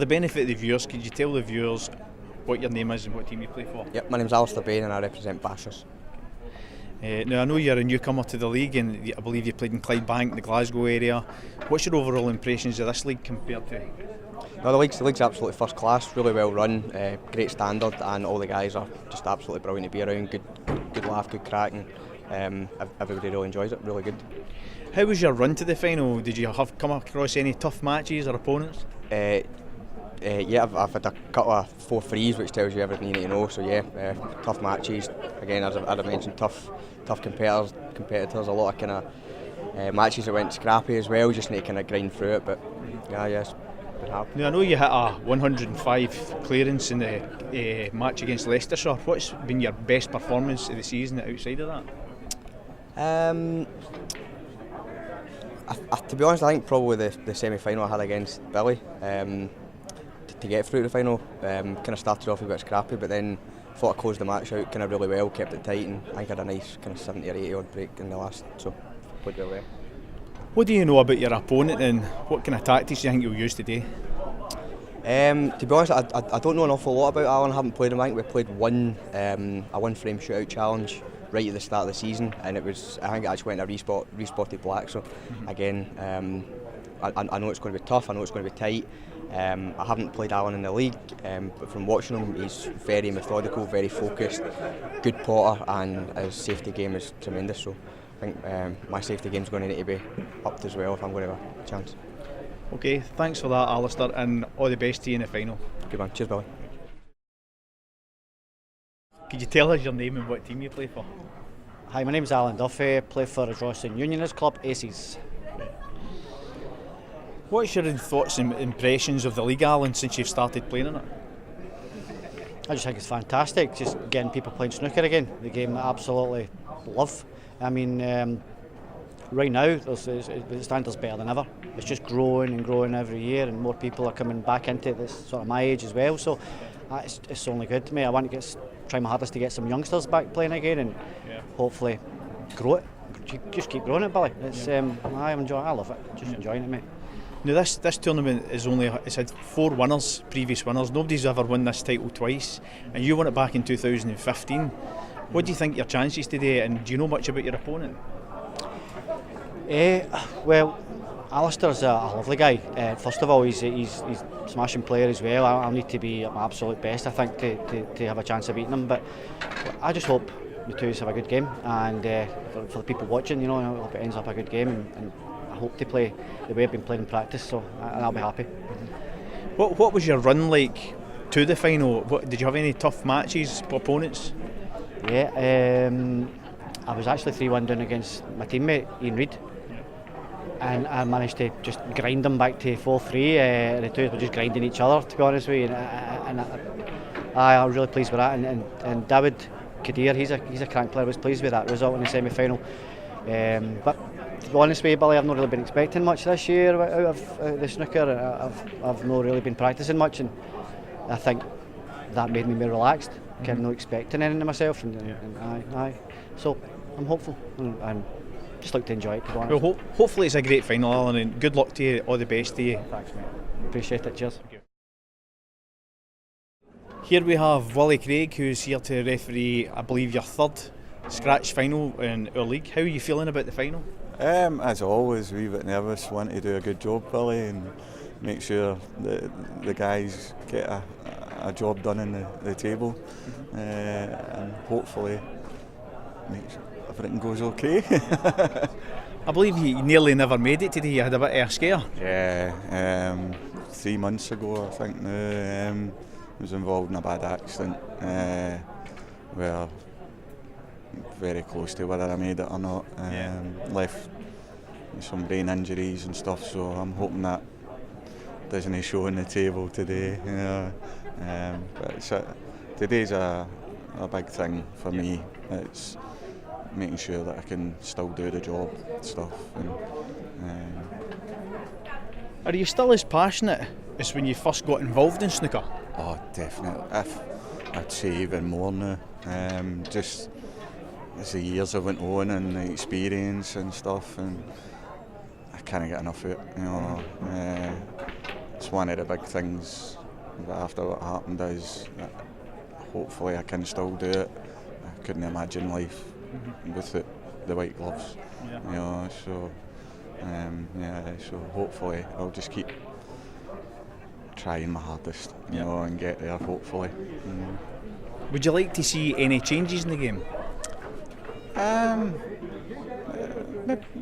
the benefit of the viewers, could you tell the viewers what your name is and what team you play for? Yep, my name's Alistair Bain and I represent Bashers. Now I know you're a newcomer to the league and I believe you played in Clydebank, the Glasgow area. What's your overall impressions of this league compared to? No, the league's absolutely first class, really well run, great standard, and all the guys are just absolutely brilliant to be around. Good laugh, good crack, and everybody really enjoys it. Really good. How was your run to the final? Did you have come across any tough matches or opponents? Yeah, I've had a couple of 4-3s, which tells you everything you need to know. So yeah, tough matches. Again, as I mentioned, tough competitors. A lot of kind of matches that went scrappy as well. Just need to kind of grind through it. But yes. Now I know you hit a 105 clearance in the match against Leicestershire. What's been your best performance of the season outside of that? To be honest, I think probably the semi-final I had against Billy. To get through the final, kind of started off a bit scrappy, but then thought I closed the match out kind of really well, kept it tight, and I think I had a nice kind of 70 or 80 odd break in the last, so played really well. What do you know about your opponent and what kind of tactics do you think you'll use today? To be honest, I don't know an awful lot about Alan. I haven't played him. I think we played a one-frame shootout challenge right at the start of the season, and I think it actually went a respotted black. So again, I know it's going to be tough. I know it's going to be tight. I haven't played Alan in the league, but from watching him, he's very methodical, very focused, good potter, and his safety game is tremendous. So I think my safety game is going to need to be upped as well if I'm going to have a chance. Okay, thanks for that, Alistair, and all the best to you in the final. Good man, cheers, Billy. Could you tell us your name and what team you play for? Hi, my name's Alan Duffy, play for the Royston Unionist Club, Aces. What's your thoughts and impressions of the league, Alan, since you've started playing in it? I just think it's fantastic, just getting people playing snooker again, the game that I absolutely love. I mean, right now the standard's better than ever. It's just growing and growing every year, and more people are coming back into it that's sort of my age as well, so it's only good to me. I want to try my hardest to get some youngsters back playing again and hopefully grow it. Just keep growing it, Billy. It's I love it, just enjoying it, mate. Now this tournament it's had 4 winners, previous winners. Nobody's ever won this title twice, and you won it back in 2015. What do you think your chances today, and do you know much about your opponent? Well, Alistair's a lovely guy. First of all, he's a smashing player as well. I'll need to be at my absolute best, I think, to have a chance of beating him. But I just hope the two have a good game, and for the people watching, I hope it ends up a good game, and I hope to play the way I've been playing in practice, so I'll be happy. What was your run like to the final? Did you have any tough matches, opponents? Yeah, I was actually 3-1 down against my teammate Ian Reid, and I managed to just grind them back to 4-3. The two were just grinding each other, to be honest with you, and I'm really pleased with that. And David Kadir, he's a crank player. I was pleased with that result in the semi-final. But to be honest with you, Billy, I've not really been expecting much this year out of the snooker. I've not really been practising much, and I think that made me more relaxed. Kind of not expecting anything of myself, so I'm hopeful and just like to enjoy it, to be honest. Well, hopefully it's a great final, Alan, and good luck to you, all the best to you. Thanks, mate. Appreciate it, cheers. Here we have Willie Craig, who's here to referee, I believe, your 3rd scratch final in our league. How are you feeling about the final? As always, a wee bit nervous, want to do a good job, Billy, and make sure the guys get a job done in the table, and hopefully make sure everything goes okay. I believe you nearly never made it today. You had a bit of a scare. Yeah, 3 months ago I think now, was involved in a bad accident where very close to whether I made it or not. Left with some brain injuries and stuff, so I'm hoping that doesn't show on the table today. But today's a big thing for me. It's making sure that I can still do the job and stuff. Are you still as passionate as when you first got involved in snooker? Oh, definitely. I'd say even more now. Just as the years have went on and the experience and stuff, and I can't get enough of it. it's one of the big things after what happened is that hopefully I can still do it. I couldn't imagine life without the white gloves, you know. So so hopefully I'll just keep trying my hardest, you know, and get there hopefully. Would you like to see any changes in the game?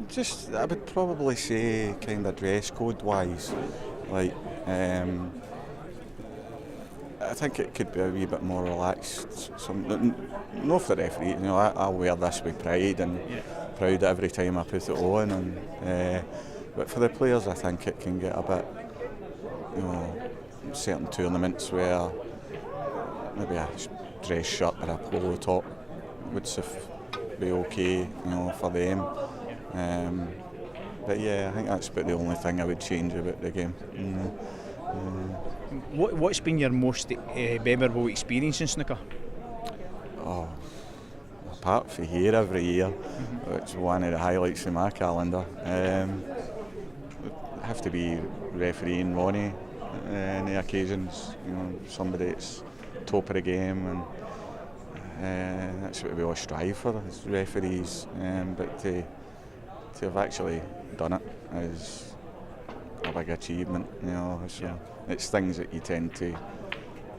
Just I would probably say kind of dress code wise, like I think it could be a wee bit more relaxed. Not for the referee, you know, I'll wear this with pride and proud every time I put it on, and but for the players I think it can get a bit, you know, certain tournaments where maybe a dress shirt or a polo top would be okay, you know, for them. But yeah, I think that's about the only thing I would change about the game. What's been your most memorable experience in snooker? Oh, apart from here every year, it's one of the highlights of my calendar. Have to be refereeing Ronnie on any occasions, you know, somebody that's top of the game, and that's what we all strive for as referees. But to have actually done it is a big achievement, you know. So it's things that you tend to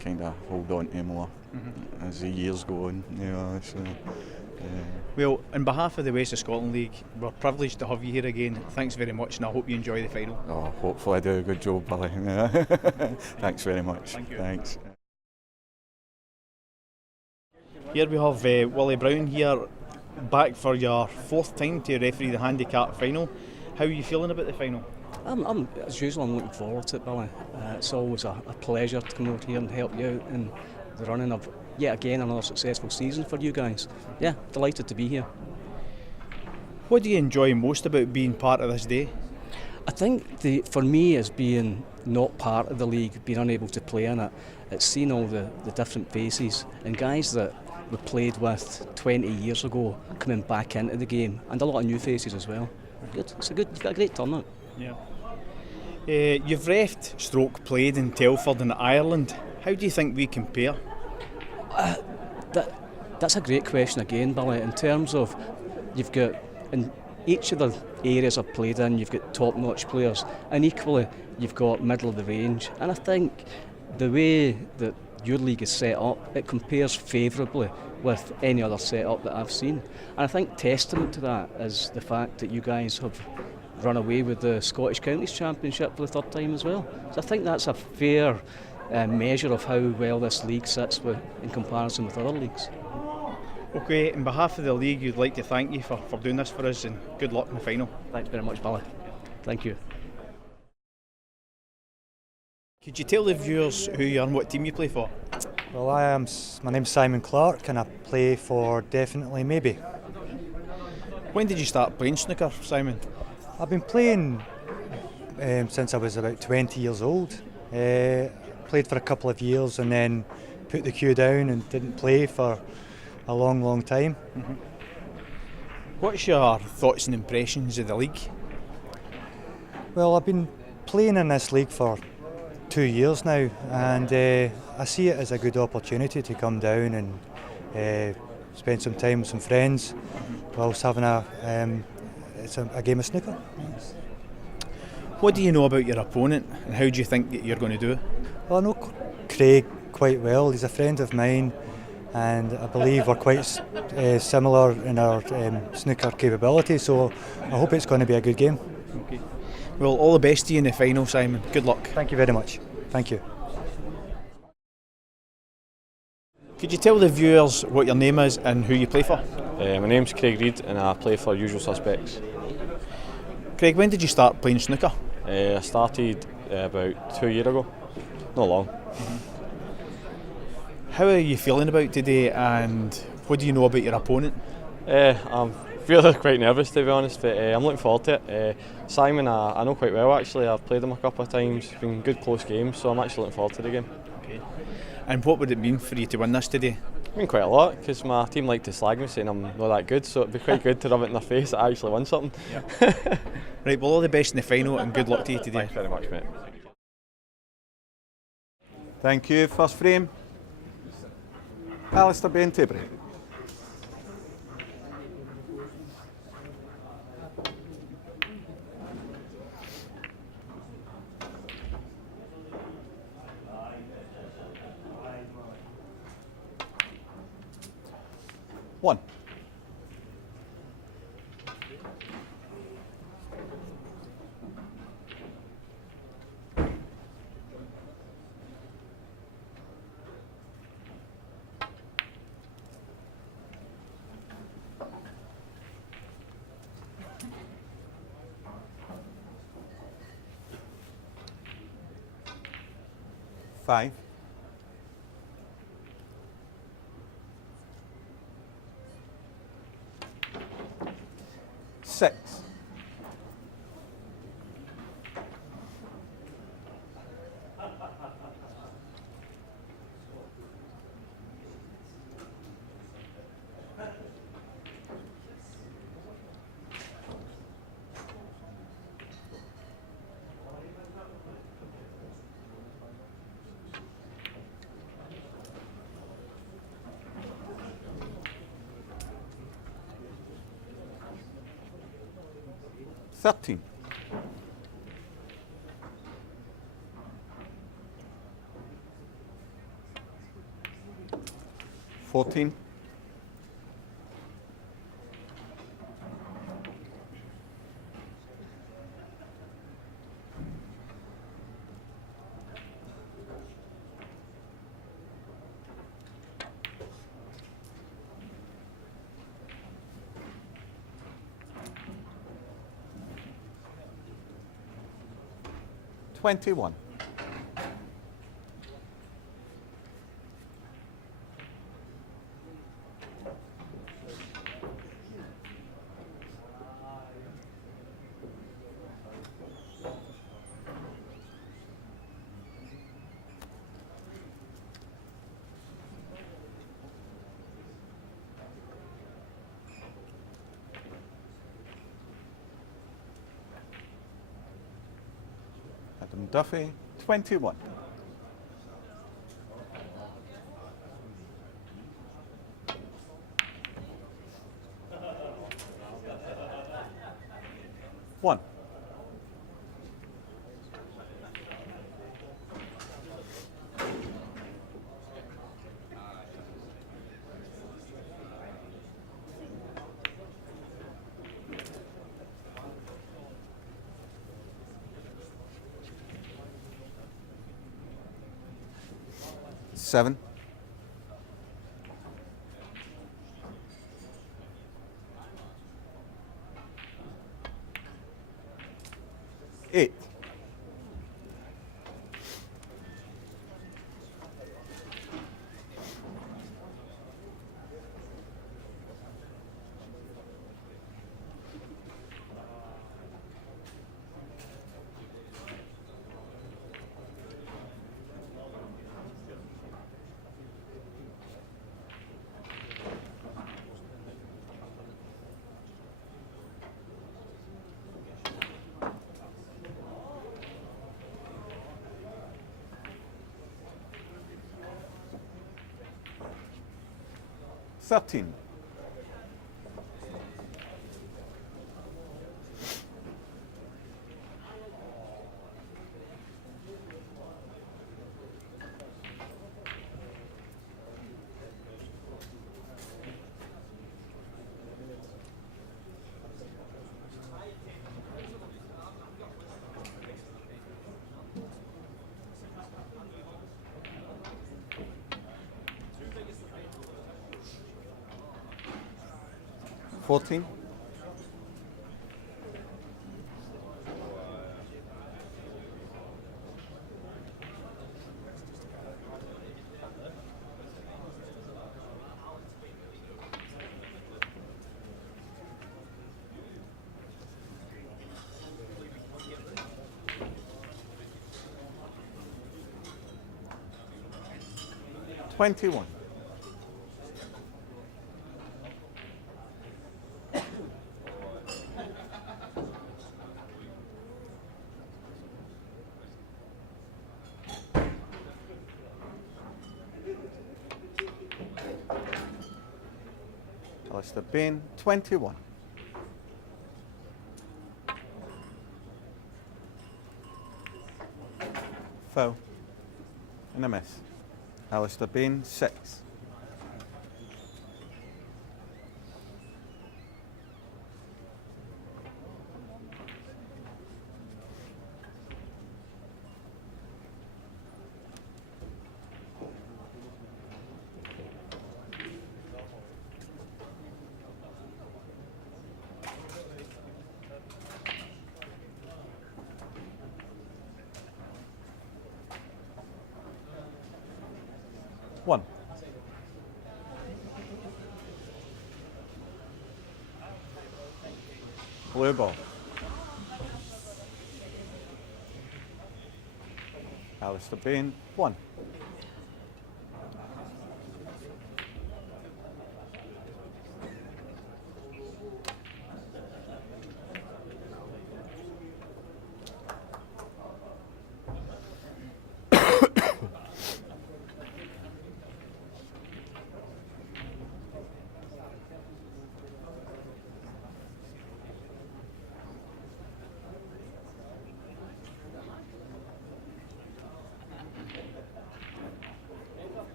kind of hold on to more as the years go on, you know. So, well, on behalf of the West of Scotland League, we're privileged to have you here again. Thanks very much, and I hope you enjoy the final. Oh, hopefully I do a good job, Billy. Thanks very much. Thank you. Thanks. Here we have Willie Brown here, back for your fourth time to referee the handicap final. How are you feeling about the final? I'm as usual, I'm looking forward to it, Billy. It's always a pleasure to come out here and help you out in the running of yet again another successful season for you guys. Yeah, delighted to be here. What do you enjoy most about being part of this day? I think for me, as being not part of the league, being unable to play in it, it's seeing all the different faces and guys that we played with 20 years ago coming back into the game, and a lot of new faces as well. Good. You've got a great turnout. Yeah. You've refed stroke played in Telford in Ireland. How do you think we compare? That's a great question again, Billy. In terms of, you've got in each of the areas I've played in, you've got top-notch players, and equally you've got middle of the range. And I think the way that your league is set up, it compares favourably with any other setup that I've seen. And I think testament to that is the fact that you guys have run away with the Scottish Counties Championship for the third time as well. So I think that's a fair measure of how well this league sits in comparison with other leagues. Okay, on behalf of the league, we'd like to thank you for doing this for us, and good luck in the final. Thanks very much, Billy. Thank you. Could you tell the viewers who you are and what team you play for? Well, my name's Simon Clark and I play for Definitely Maybe. When did you start playing snooker, Simon? I've been playing since I was about 20 years old. Played for a couple of years and then put the cue down and didn't play for a long time. What's your thoughts and impressions of the league? Well, I've been playing in this league for 2 years now, and I see it as a good opportunity to come down and spend some time with some friends whilst having a game of snooker. What do you know about your opponent, and how do you think that you're going to do? Well, I know Craig quite well. He's a friend of mine, and I believe we're quite similar in our snooker capability, so I hope it's going to be a good game. Okay. Well, all the best to you in the final, Simon. Good luck. Thank you very much. Thank you. Could you tell the viewers what your name is and who you play for? My name's Craig Reid and I play for Usual Suspects. Craig, when did you start playing snooker? I started about 2 years ago. Not long. How are you feeling about today, and what do you know about your opponent? I'm feeling quite nervous, to be honest, but I'm looking forward to it. Simon, I know quite well actually. I've played him a couple of times. It's been good close games, so I'm actually looking forward to the game. Okay. And what would it mean for you to win this today? I mean, quite a lot, because my team like to slag me saying I'm not that good, so it'd be quite good to rub it in their face that I actually won something. Yeah. Right, well, all the best in the final and good luck to you today. Thanks very much, mate. Thank you. First frame. Alistair Bentebury. One. Five. Six. $13. $14. $21. Adam Duffy, 21. One. Seven. Eight. $13. $14. $21. Alistair Bain, 21. Foul. And a miss. Alistair Bain, 6. One. Blue ball. Alistair Bain, 1.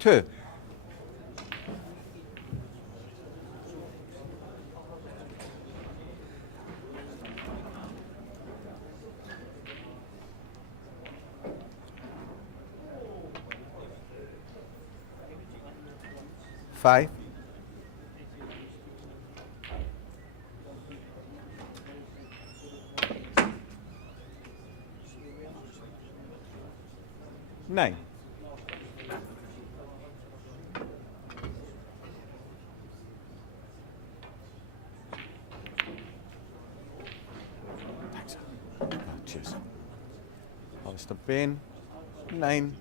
Two. Five. Nine. Cheers. Alistair Bain, 9.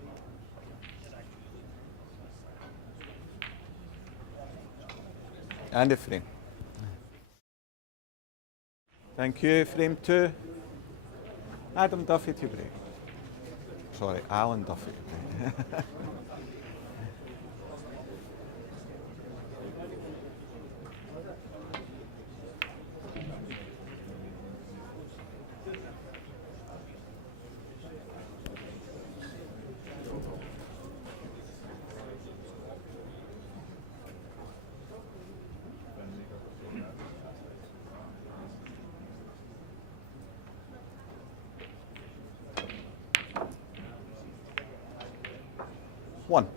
And a frame. Thank you. Frame 2. Adam Duffy to break. Sorry, Alan Duffy to break. One.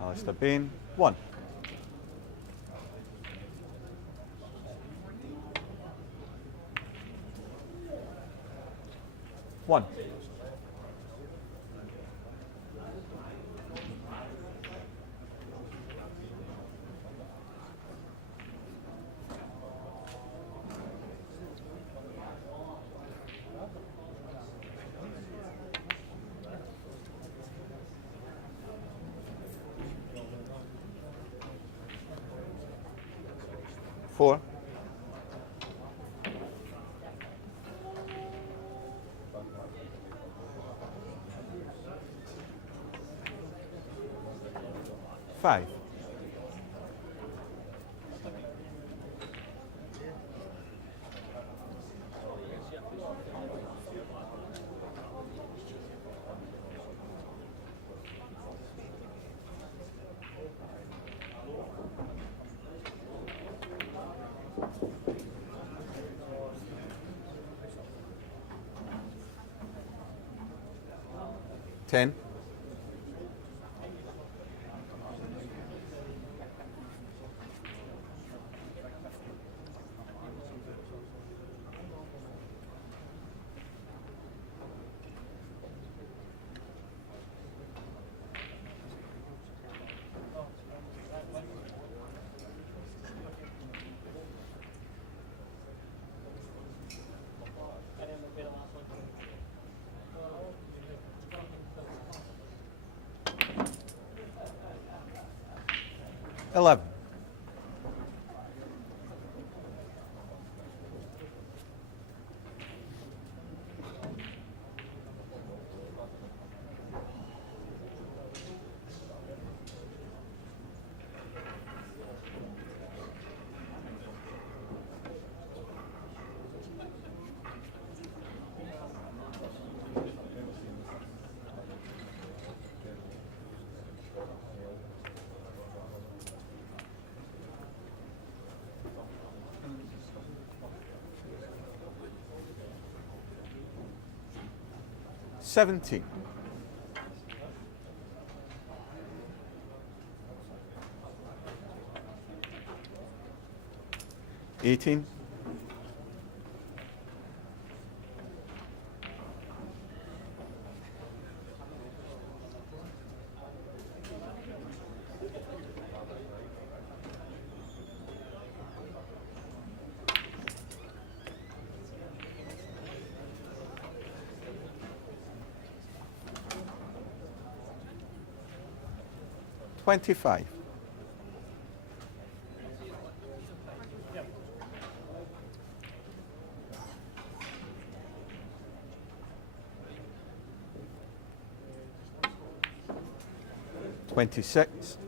Alistair Bain, 1. One. Four. Five. Ten. 11. $17. 18. 25. 26.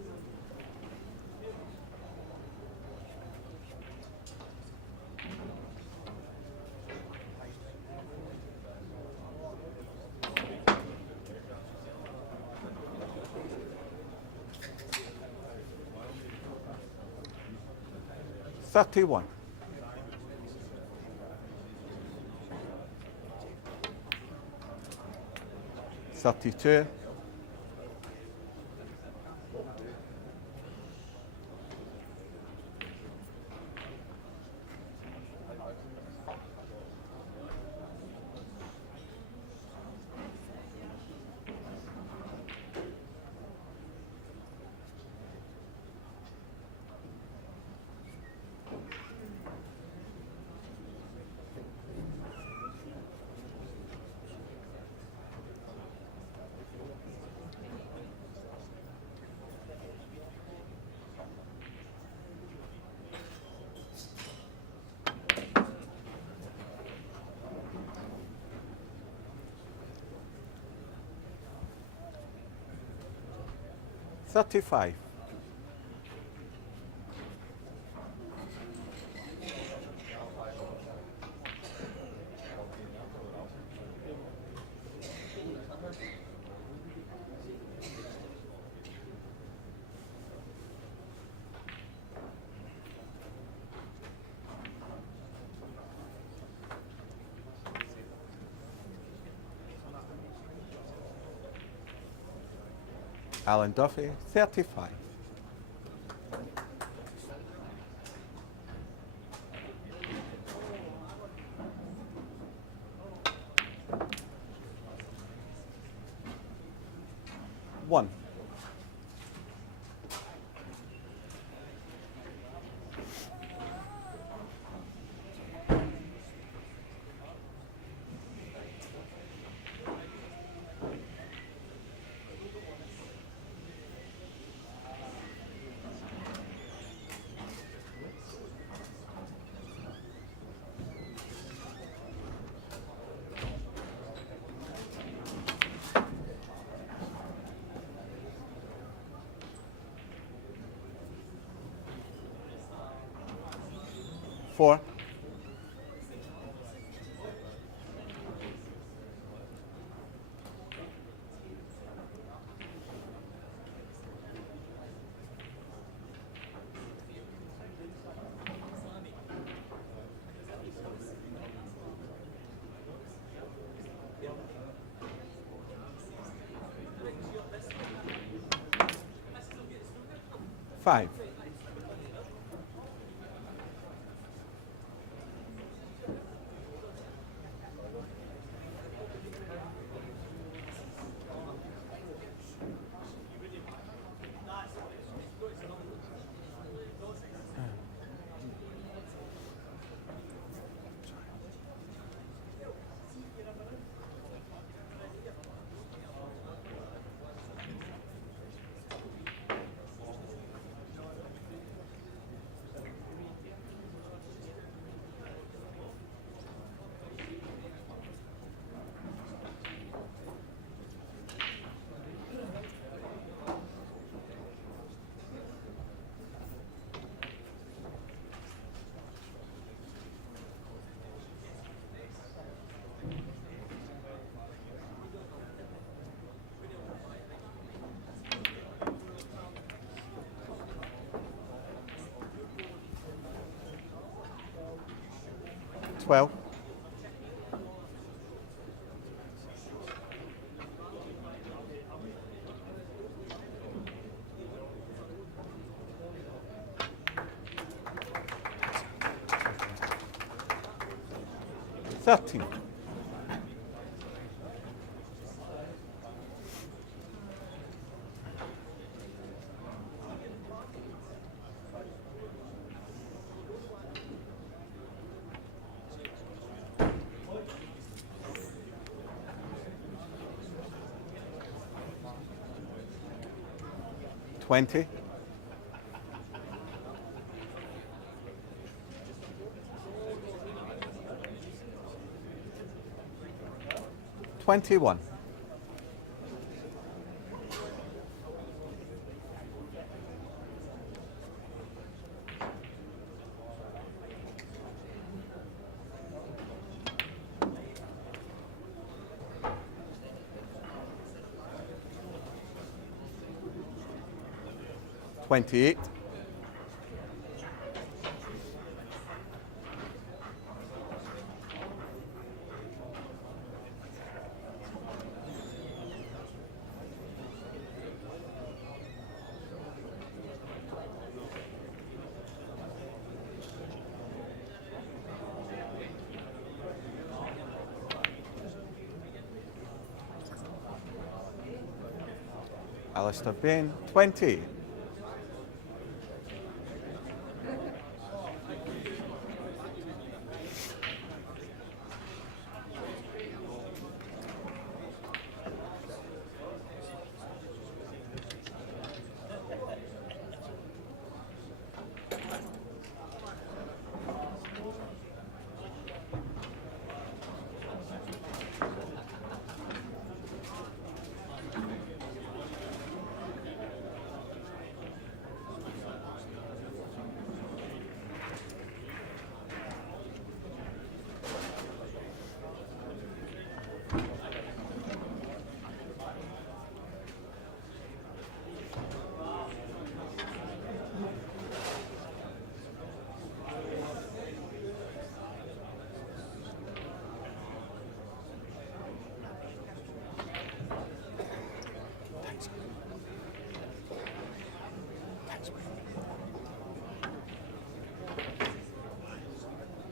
31. 32. 35. 'Alan Duffy, 35. 1. 4. 5. 1. 12. $13. 20. 21. 28. 20.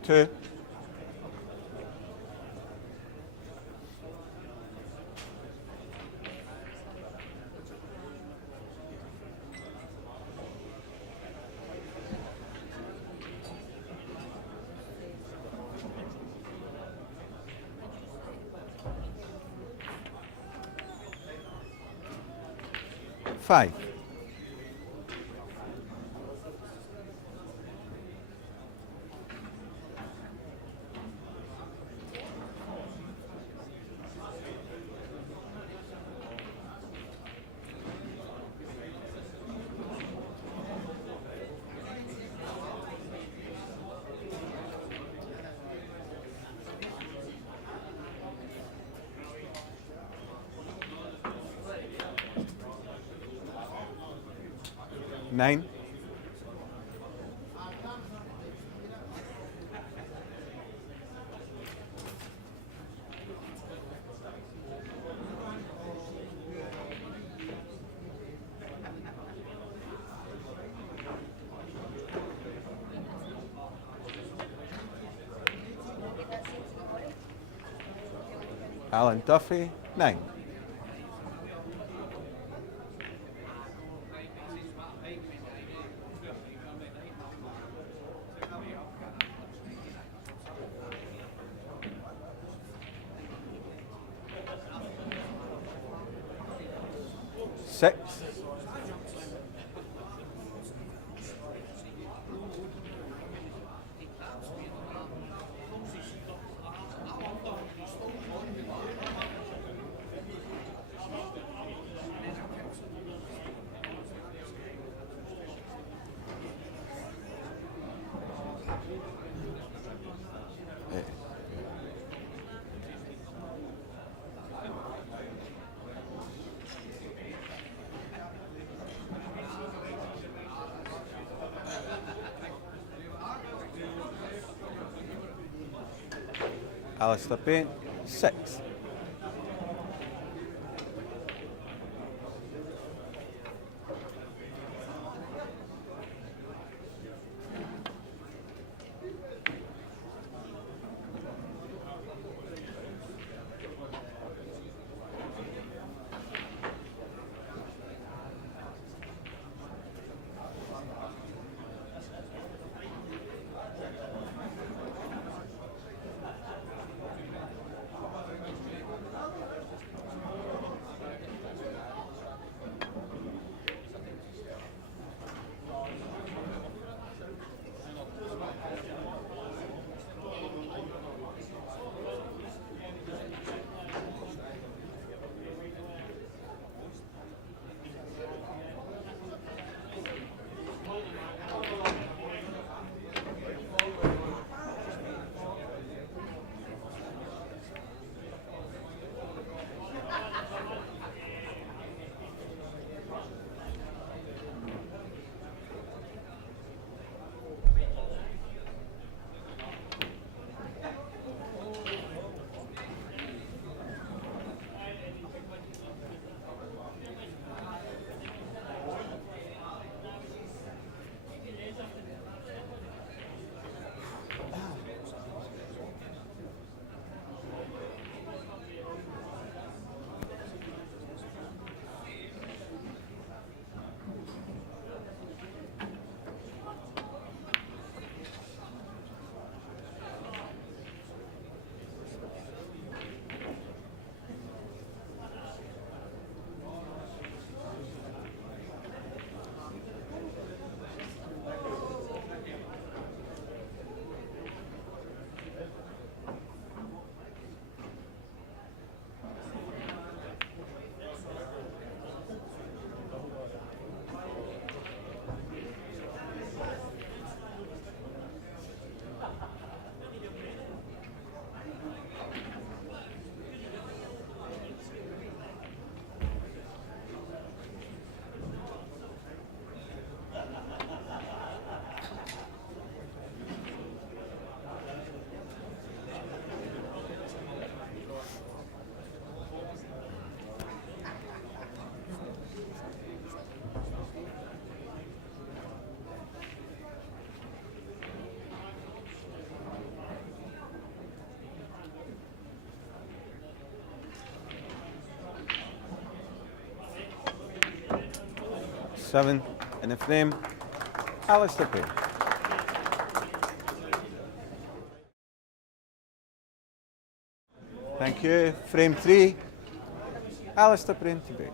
2. 5. 9. 'Alan Duffy, 9. 6. Alistair Payne, 6. Seven in the frame, Alistair Payne. Thank you. Frame 3, Alistair Payne to break.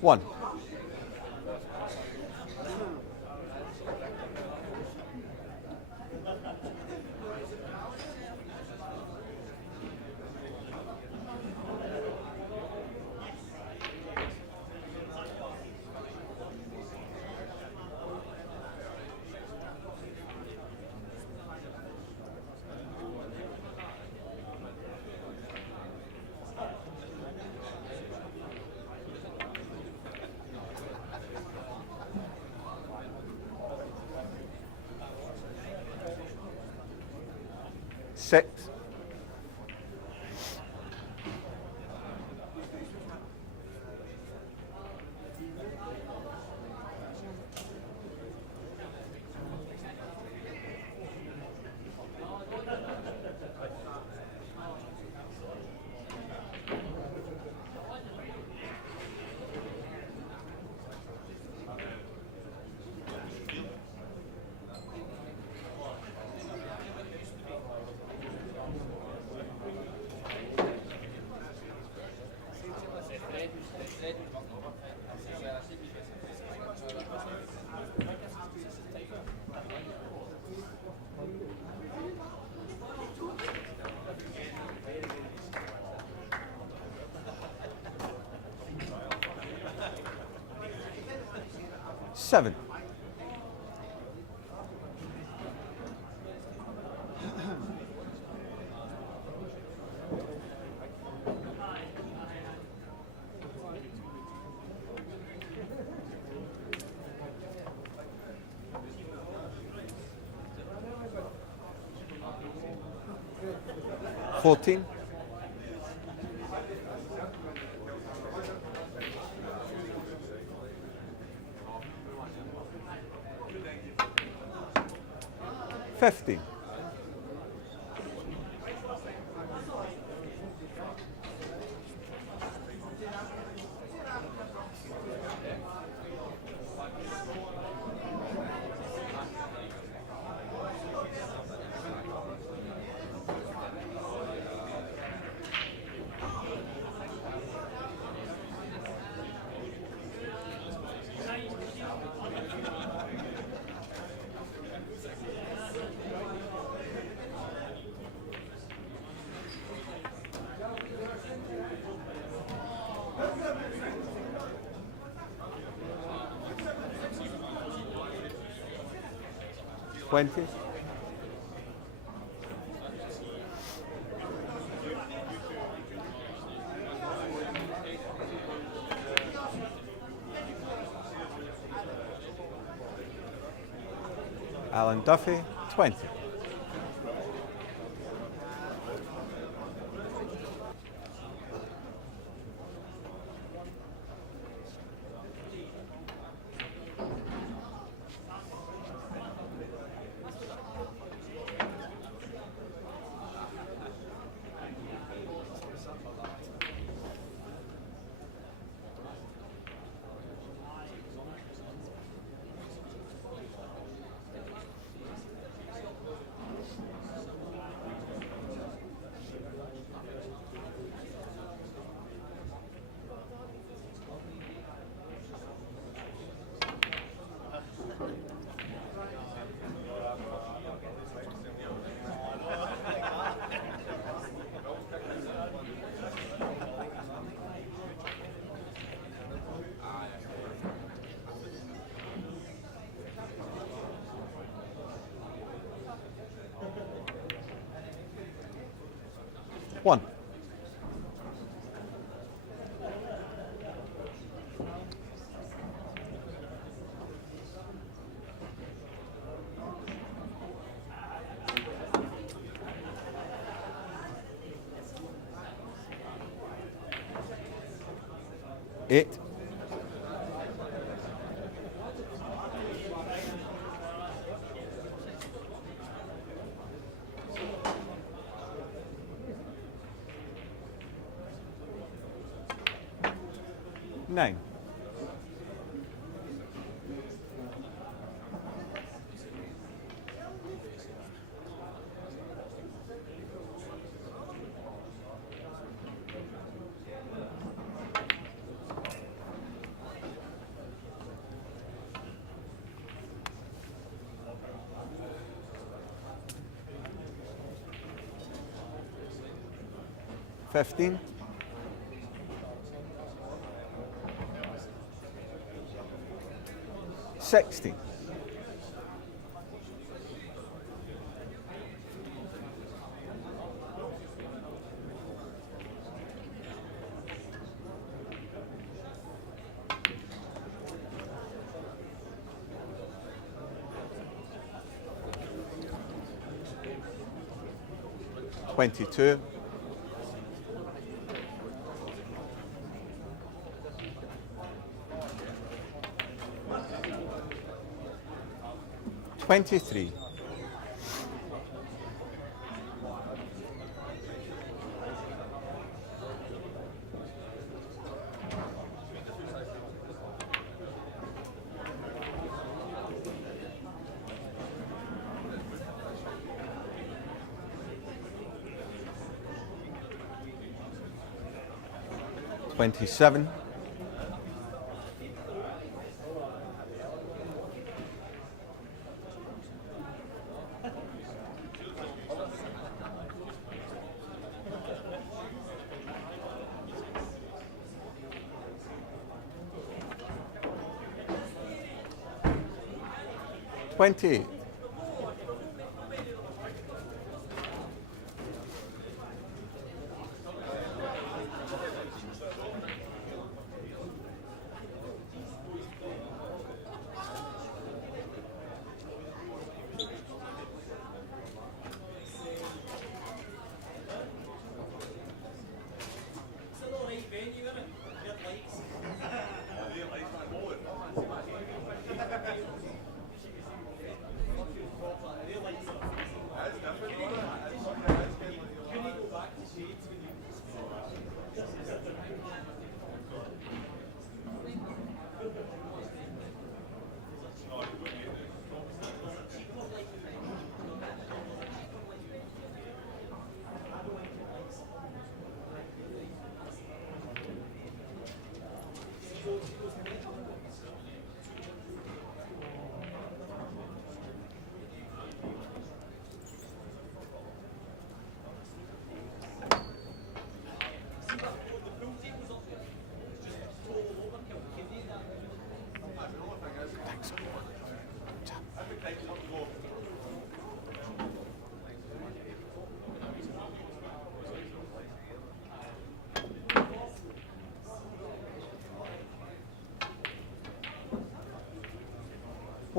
One. Six. Seven. 14. $15. $20. Alan Duffy, 20. One. Eight. Nine. $15. 60. $22. 23. $27. 28. 29.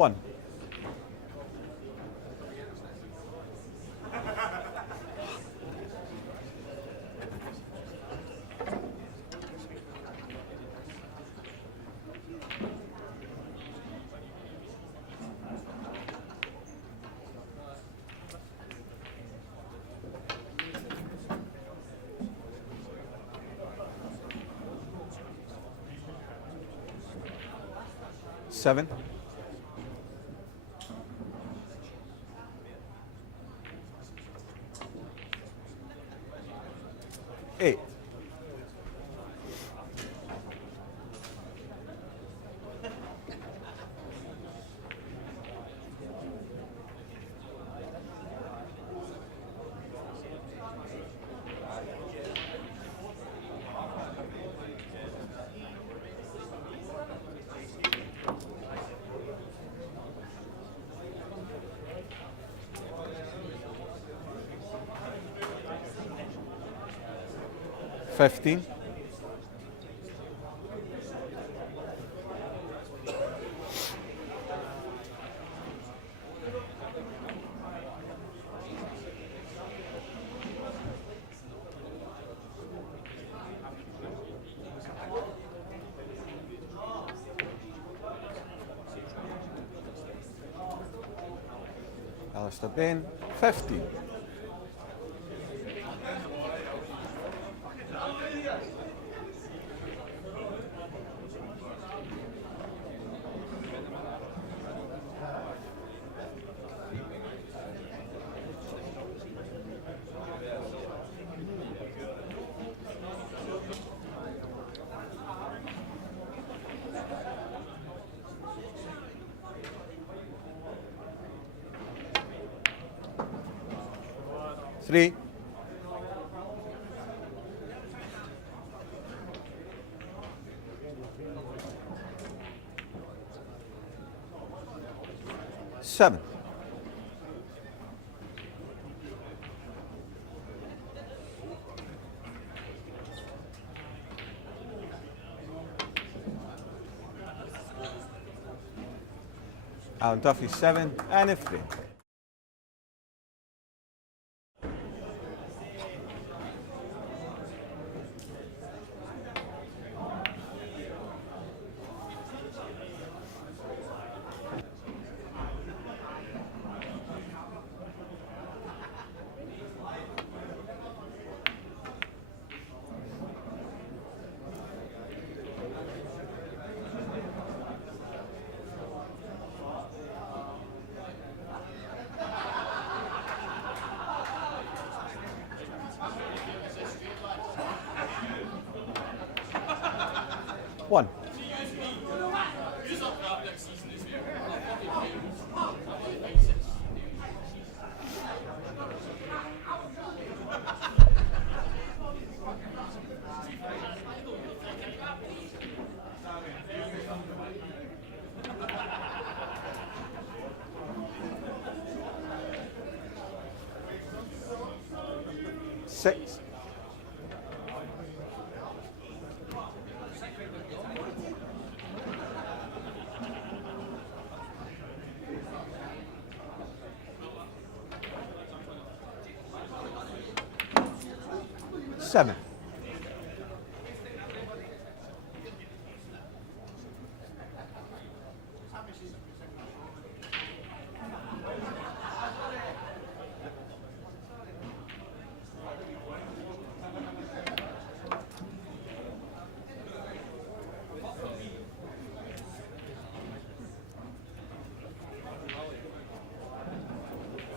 1. Seven. 8. 15. 50. 3. 7. 7 and a 3. One. Six. 7.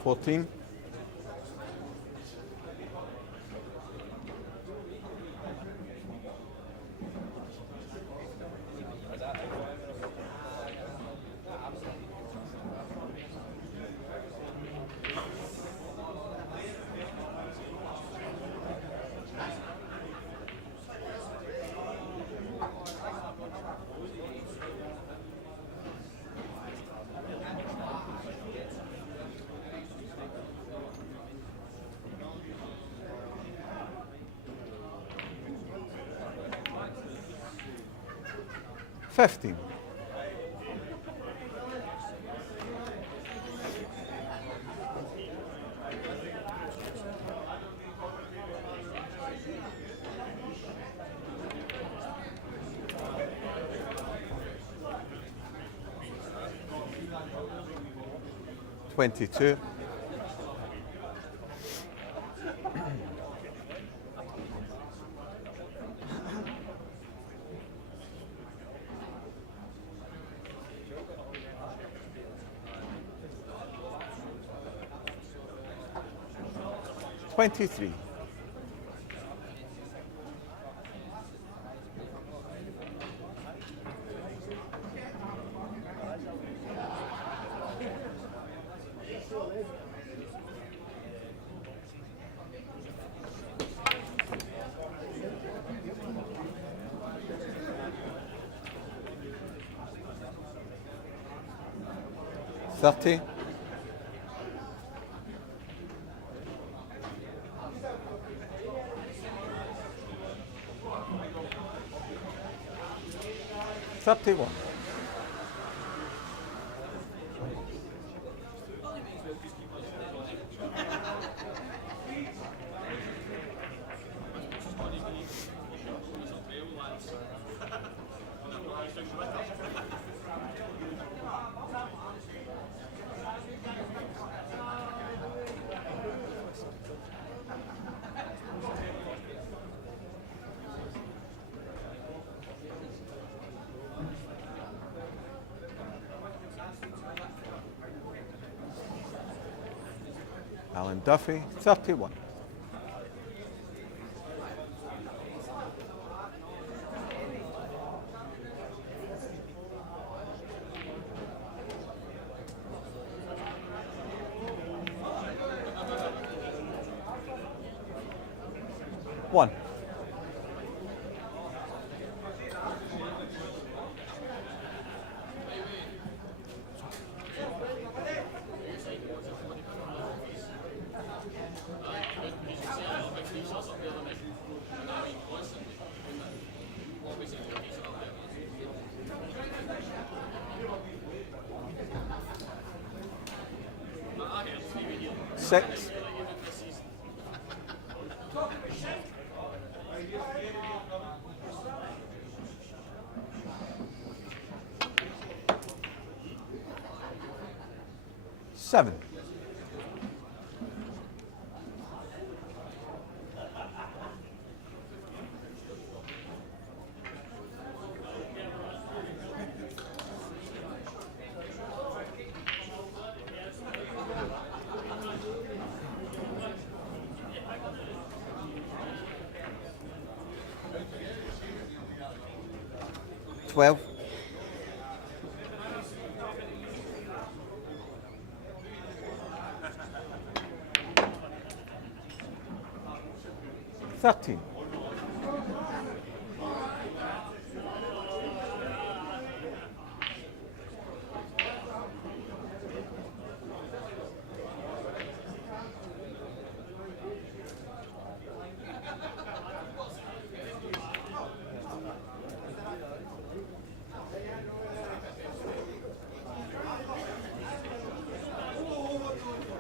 14. 15. 22. $23. $30. $31. Alan Duffy, 31. One. Six. Seven. $12. $13.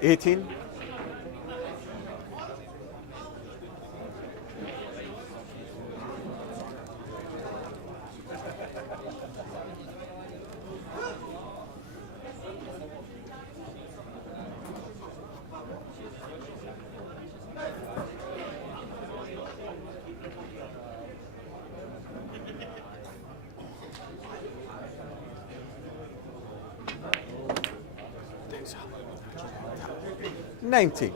$18. $90.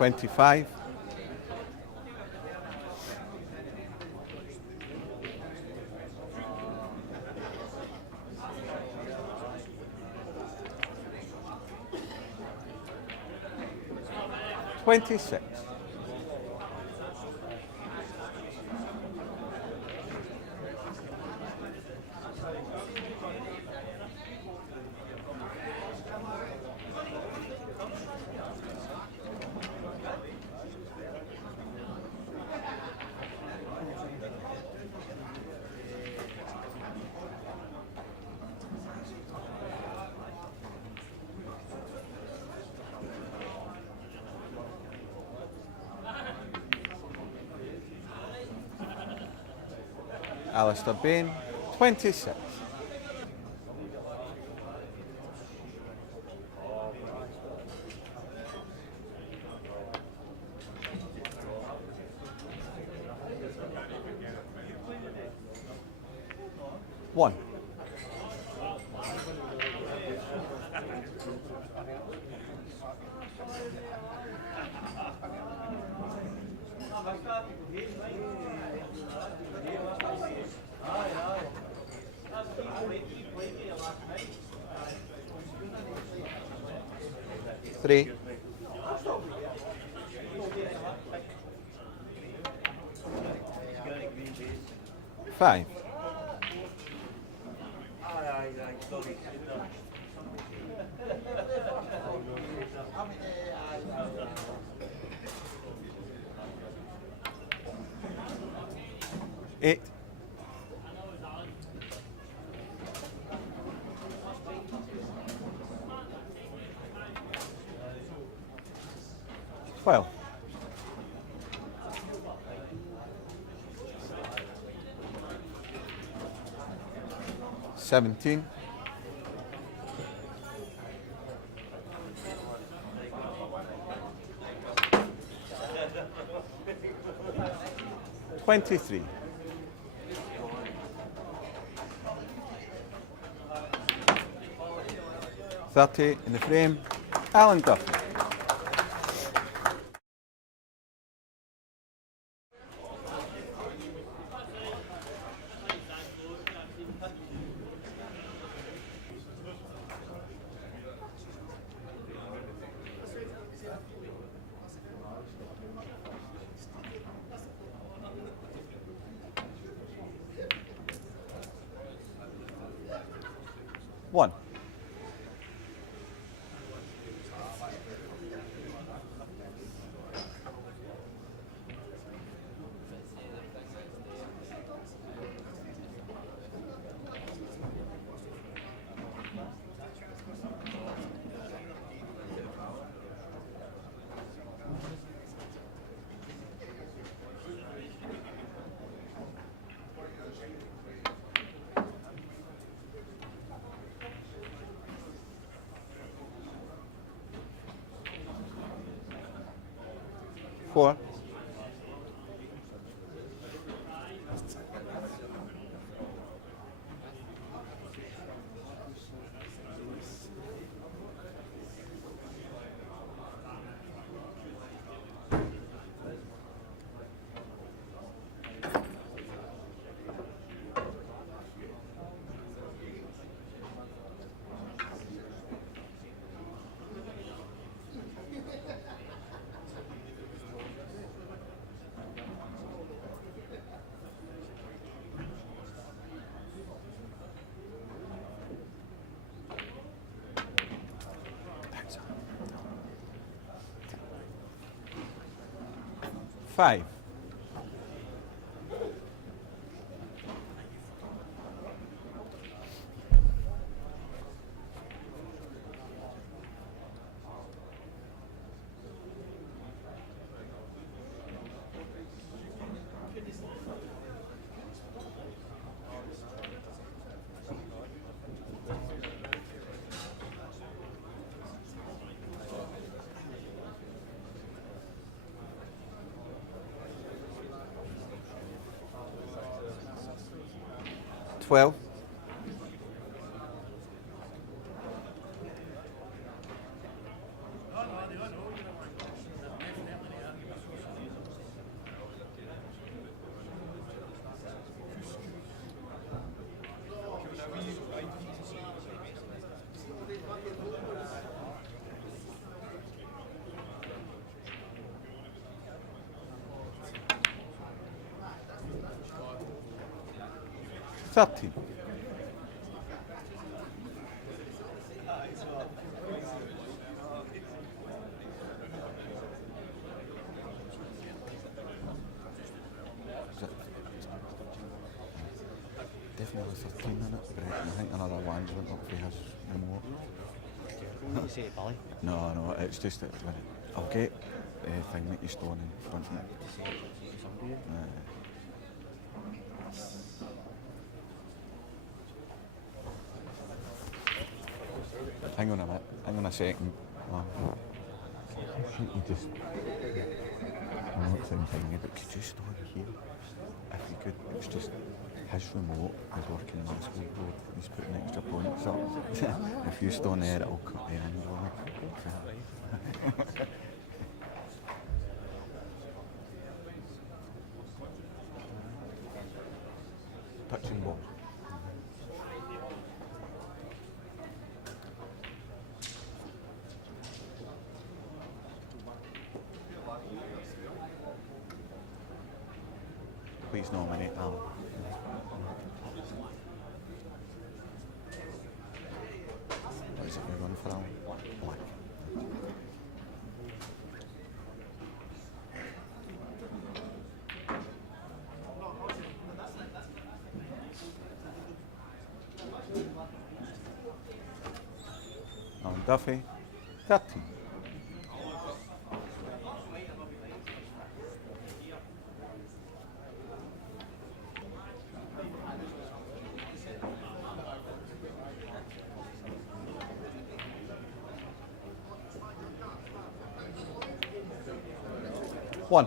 $25. $26. Alistair Bain, 26. One. Three. Five. Eight. 12. 17. 23. 30 in the frame, Alan Duffy. One. Four. Five. Twelve. Thirty. Definitely 13 in it. Right, I think another one's went up for his remote. What you say to Billy? No, it's just that when I'll get the thing that you stone in front of me. Hang on a minute. Hang on a second. I think you just. I know it sounds tiny, but could you store here? If you could, it was just his remote is working on the school board. He's putting extra points up. If you stone there, it'll cut the end off. Touching ball. Please nominate Alan. What is it we're going for, Alan? Black. Alan Duffy, 30. One.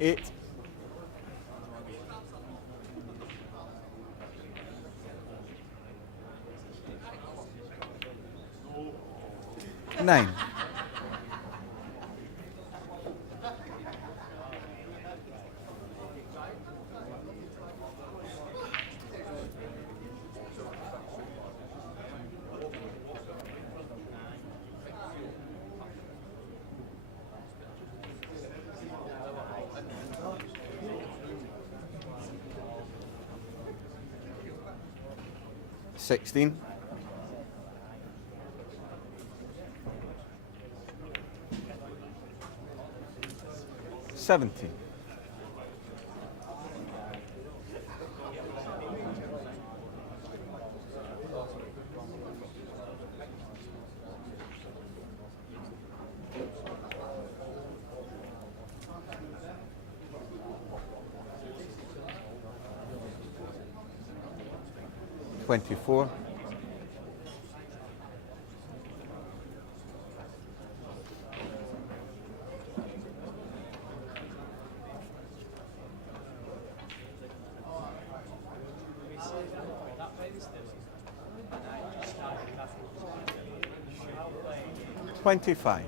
Eight. Nine. Sixteen. 17. $24. 25.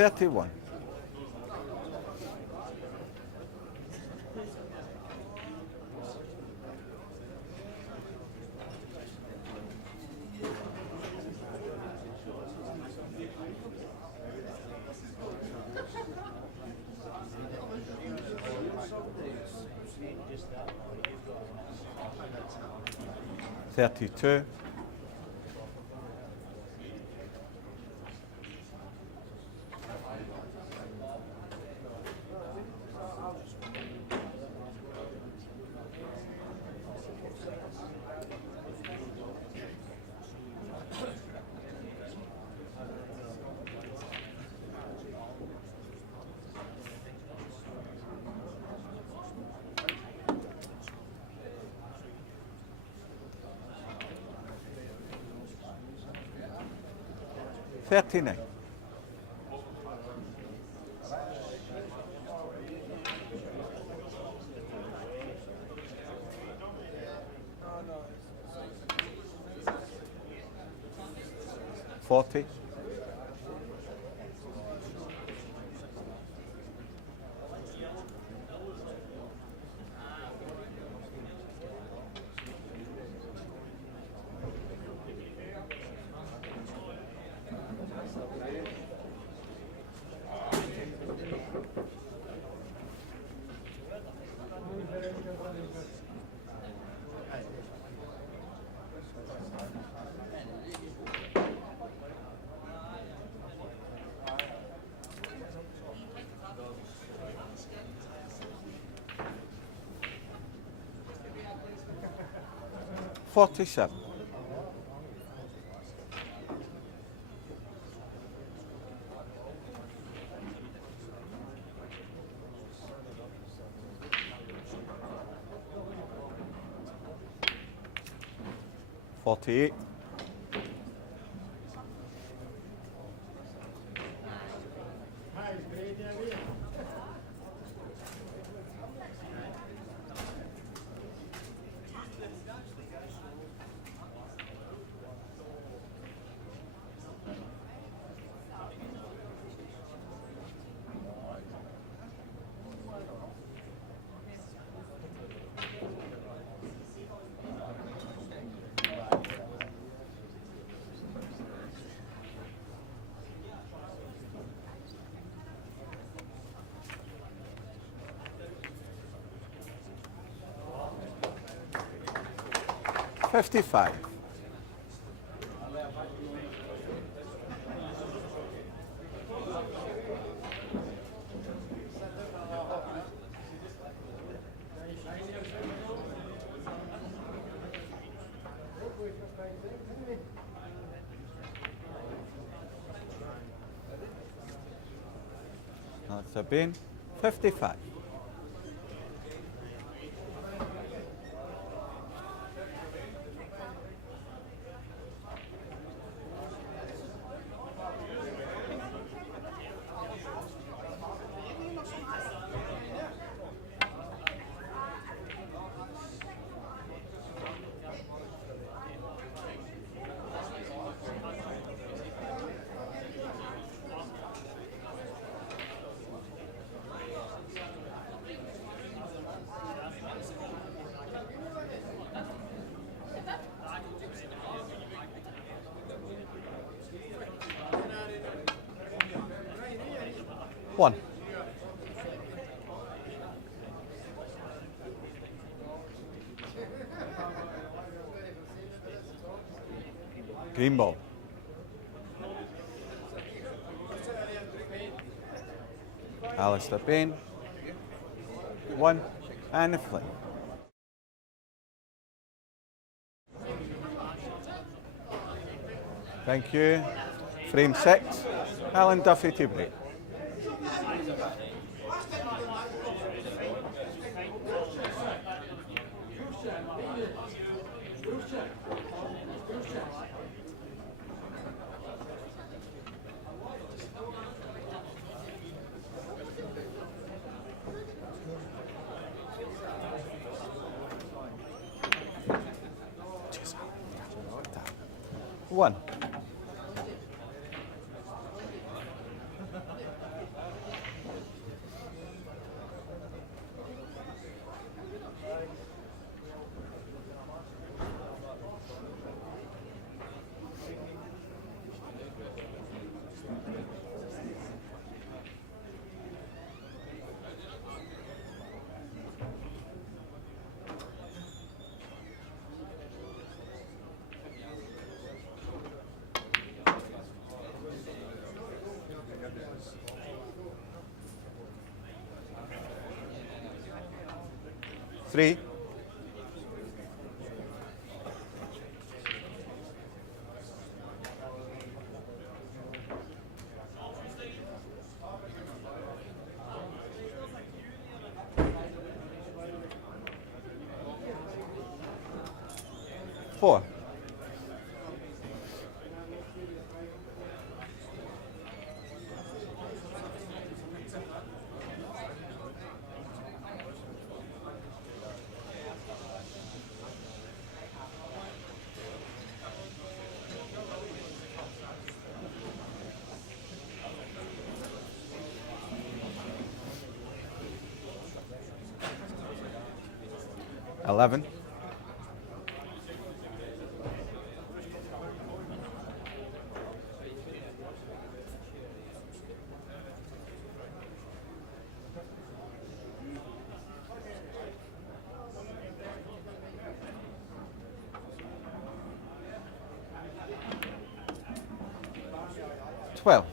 31. 32. 32. 39. $40. $47. $48. $55. That's a bin. 55. One. Green ball. Alistair Payne. One and a flip. Thank you. Frame 6. Alan Duffy to break. One. Three. Four. 11. Well,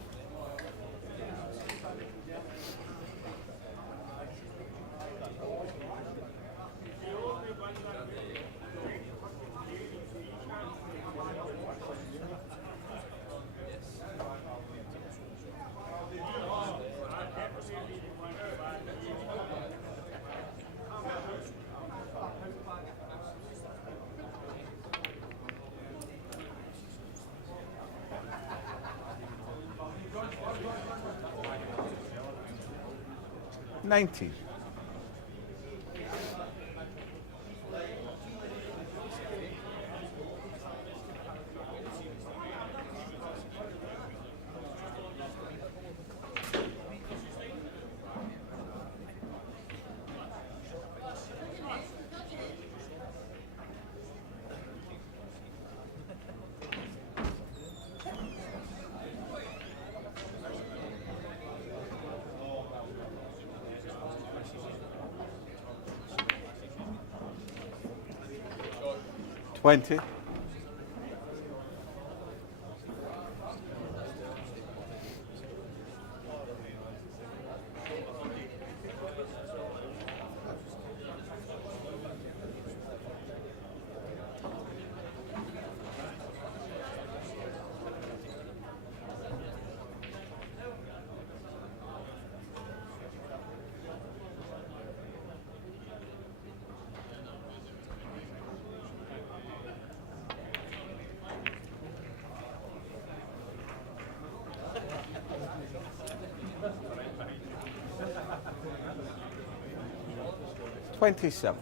19. 20. 27.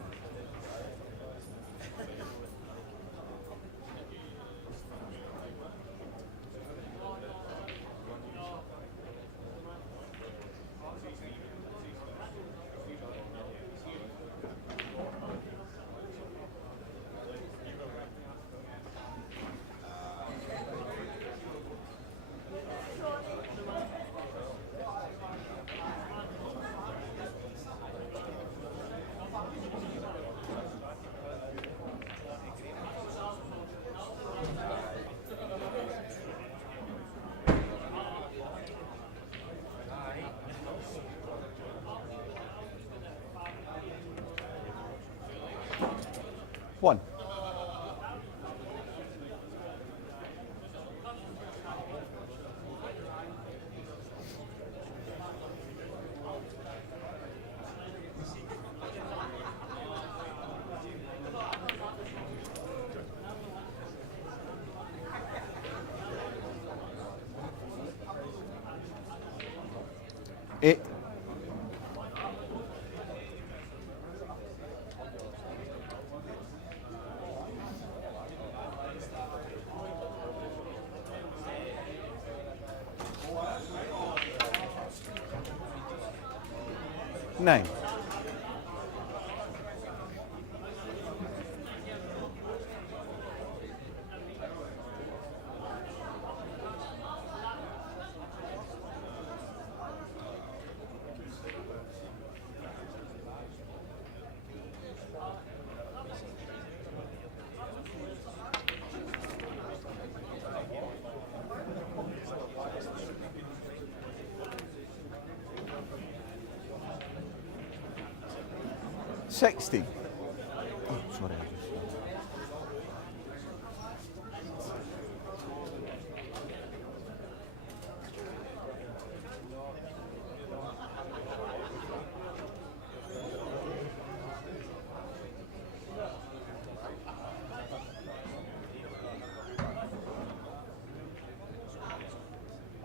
1. 8. 9. 60. Oh, sorry.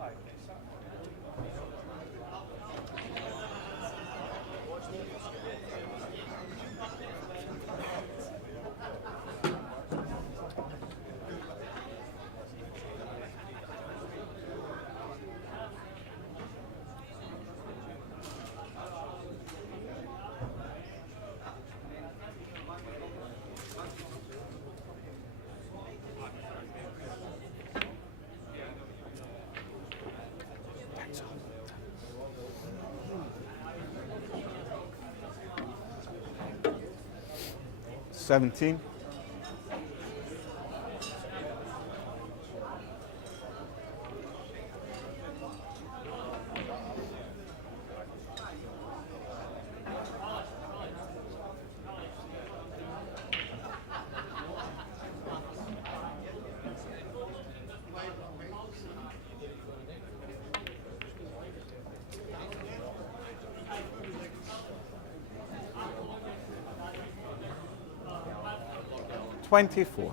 5. 17. $24.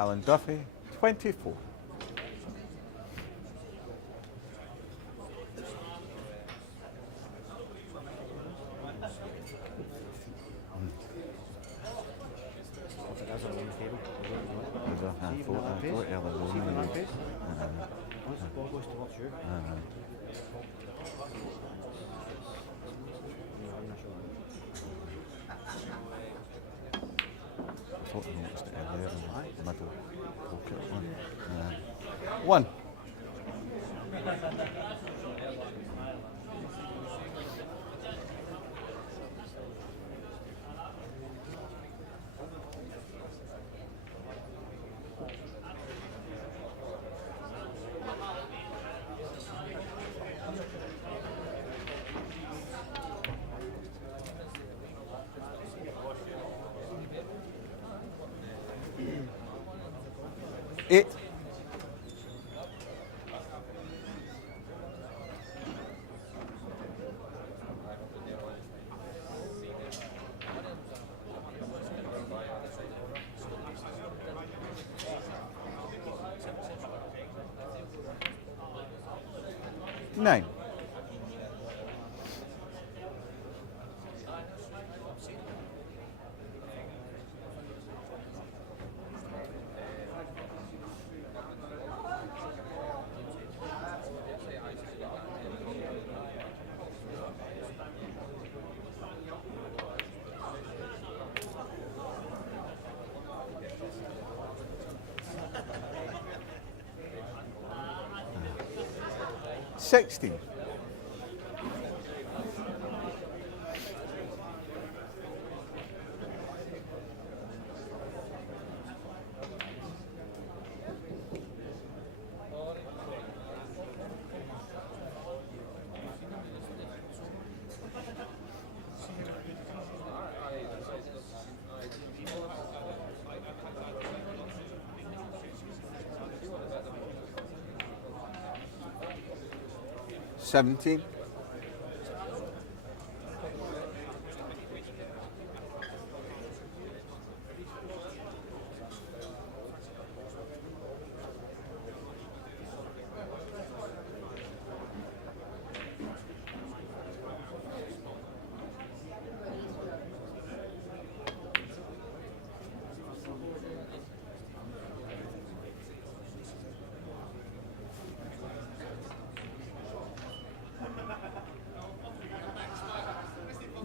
Alan Duffy, 24. I thought I noticed it earlier in the middle pocket one. One. Eight. Nine. $60. $17.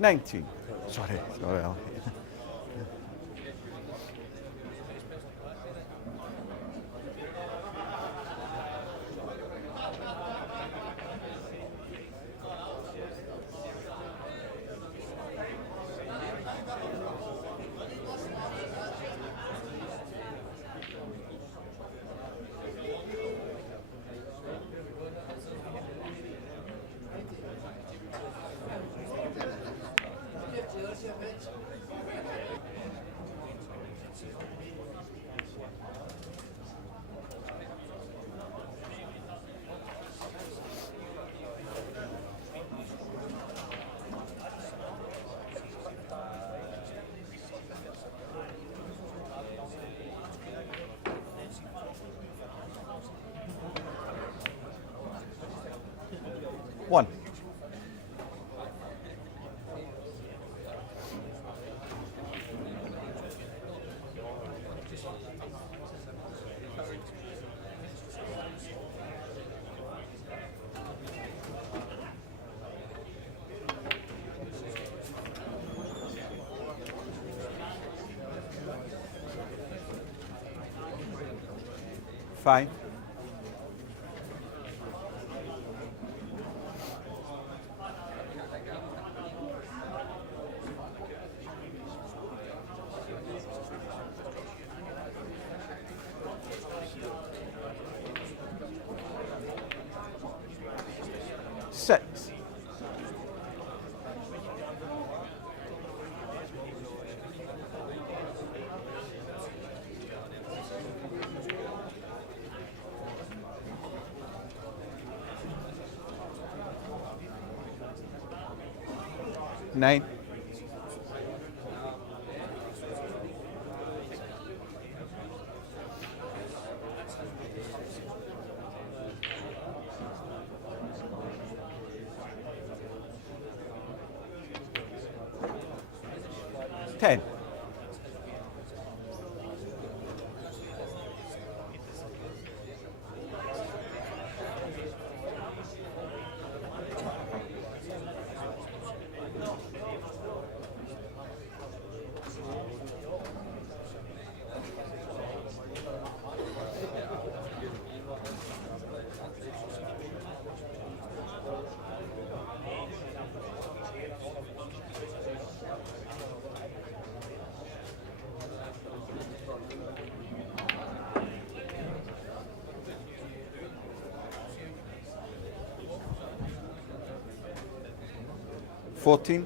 $19. Sorry, Al. 1. Fine. Six. Nine. Ten. Fourteen.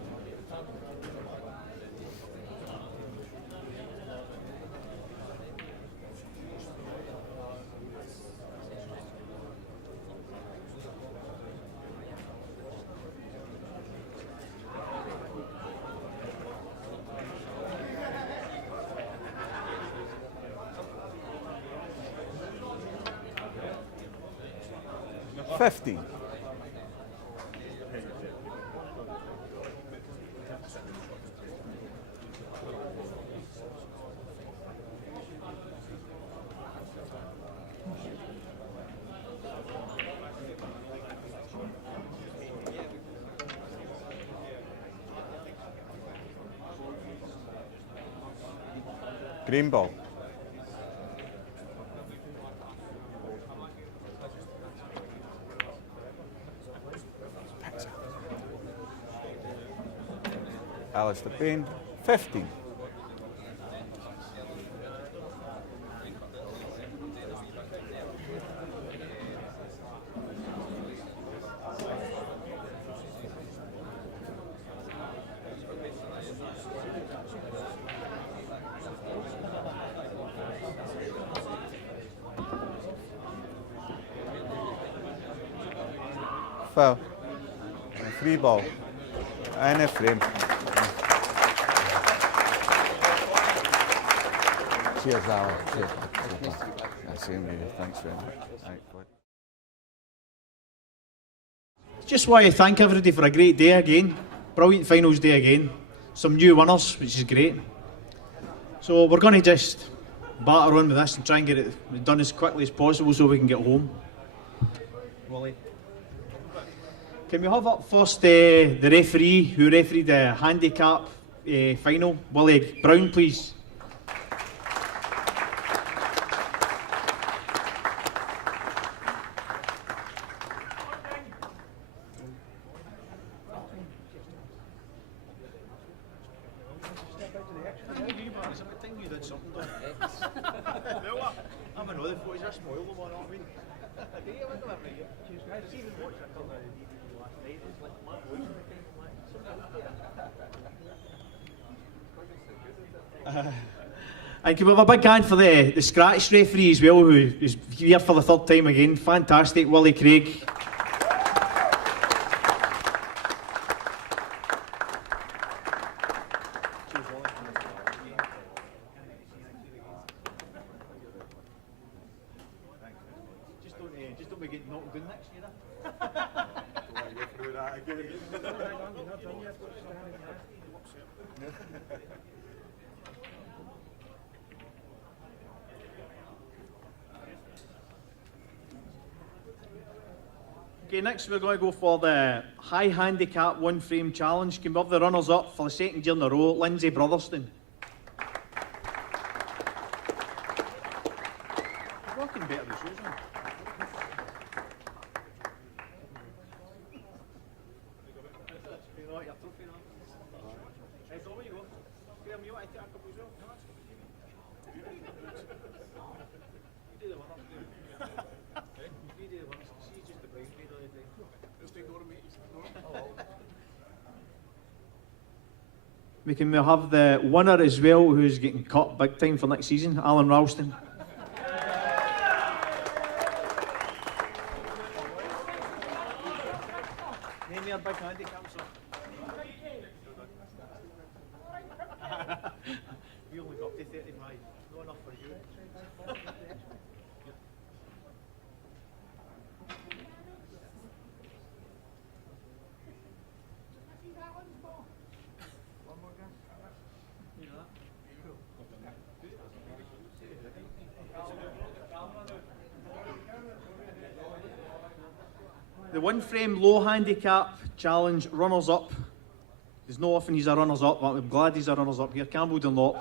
15. Green ball. Alistair Payne, 15. Foul. A free ball. And a frame. Cheers, Alan. Cheers. Same here. Thanks very much. Right, bud. Just want to thank everybody for a great day again. Brilliant finals day again. Some new winners, which is great. So we're going to just batter on with this and try and get it done as quickly as possible so we can get home. Wally. Can we have up first the referee who refereed the handicap final, Willie Brown, please. And can we have a big hand for the scratch referee as well, who is here for the third time again. Fantastic, Willie Craig. Just don't we get knocked down next year. Okay, next we're going to go for the high handicap one frame challenge. Can we have the runners up for the second year in a row? Lindsay Brotherston. You're working better than Susan. We can have the winner as well, who's getting cut big time for next season, Alan Ralston. Name your big handicap, sir. We only got up to 35. Not enough for you. The one frame low handicap challenge runners up. There's no often he's a runners up, but I'm glad he's a runners up here. Campbell Dunlop.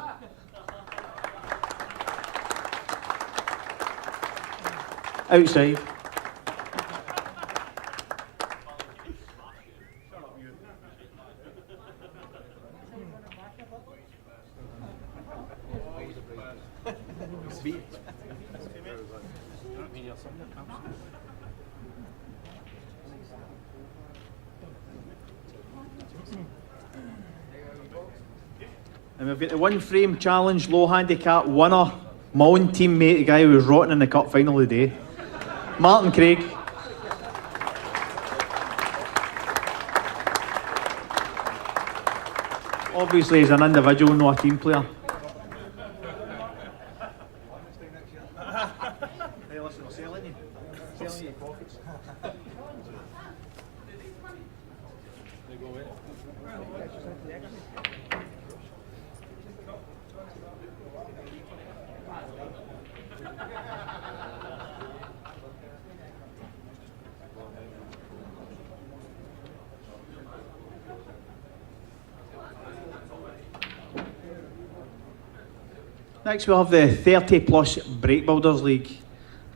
Outside. And we've got the one frame challenge low handicap winner, my own teammate, the guy who was rotten in the cup final today, Martin Craig. Obviously he's an individual, not a team player. Hey, listen, we're selling you. Selling your pockets. Next we have the 30 plus Break Builders League.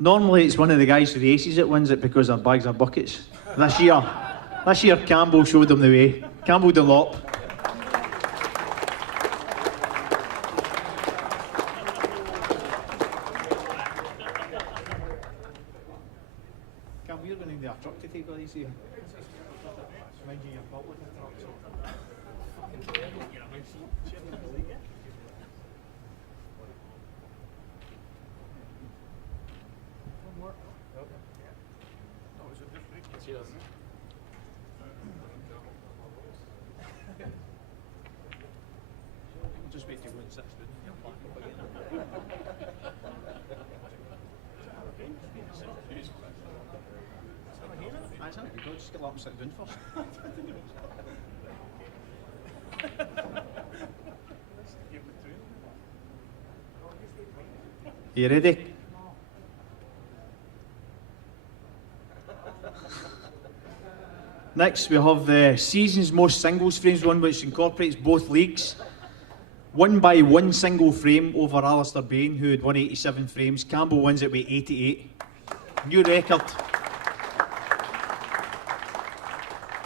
Normally it's one of the guys with the aces that wins it because their bags are buckets. This year Campbell showed them the way. Campbell Dunlop. Campbell, you're going to need a truck to take all these here. Mind you, your belt with the truck. Cheers. Just wait till you win 6 That's not good. Just get up and sit down first. You ready? Next we have the season's most singles frames one, which incorporates both leagues. Won by one single frame over Alistair Bain, who had won 87 frames. Campbell wins it with 88. New record.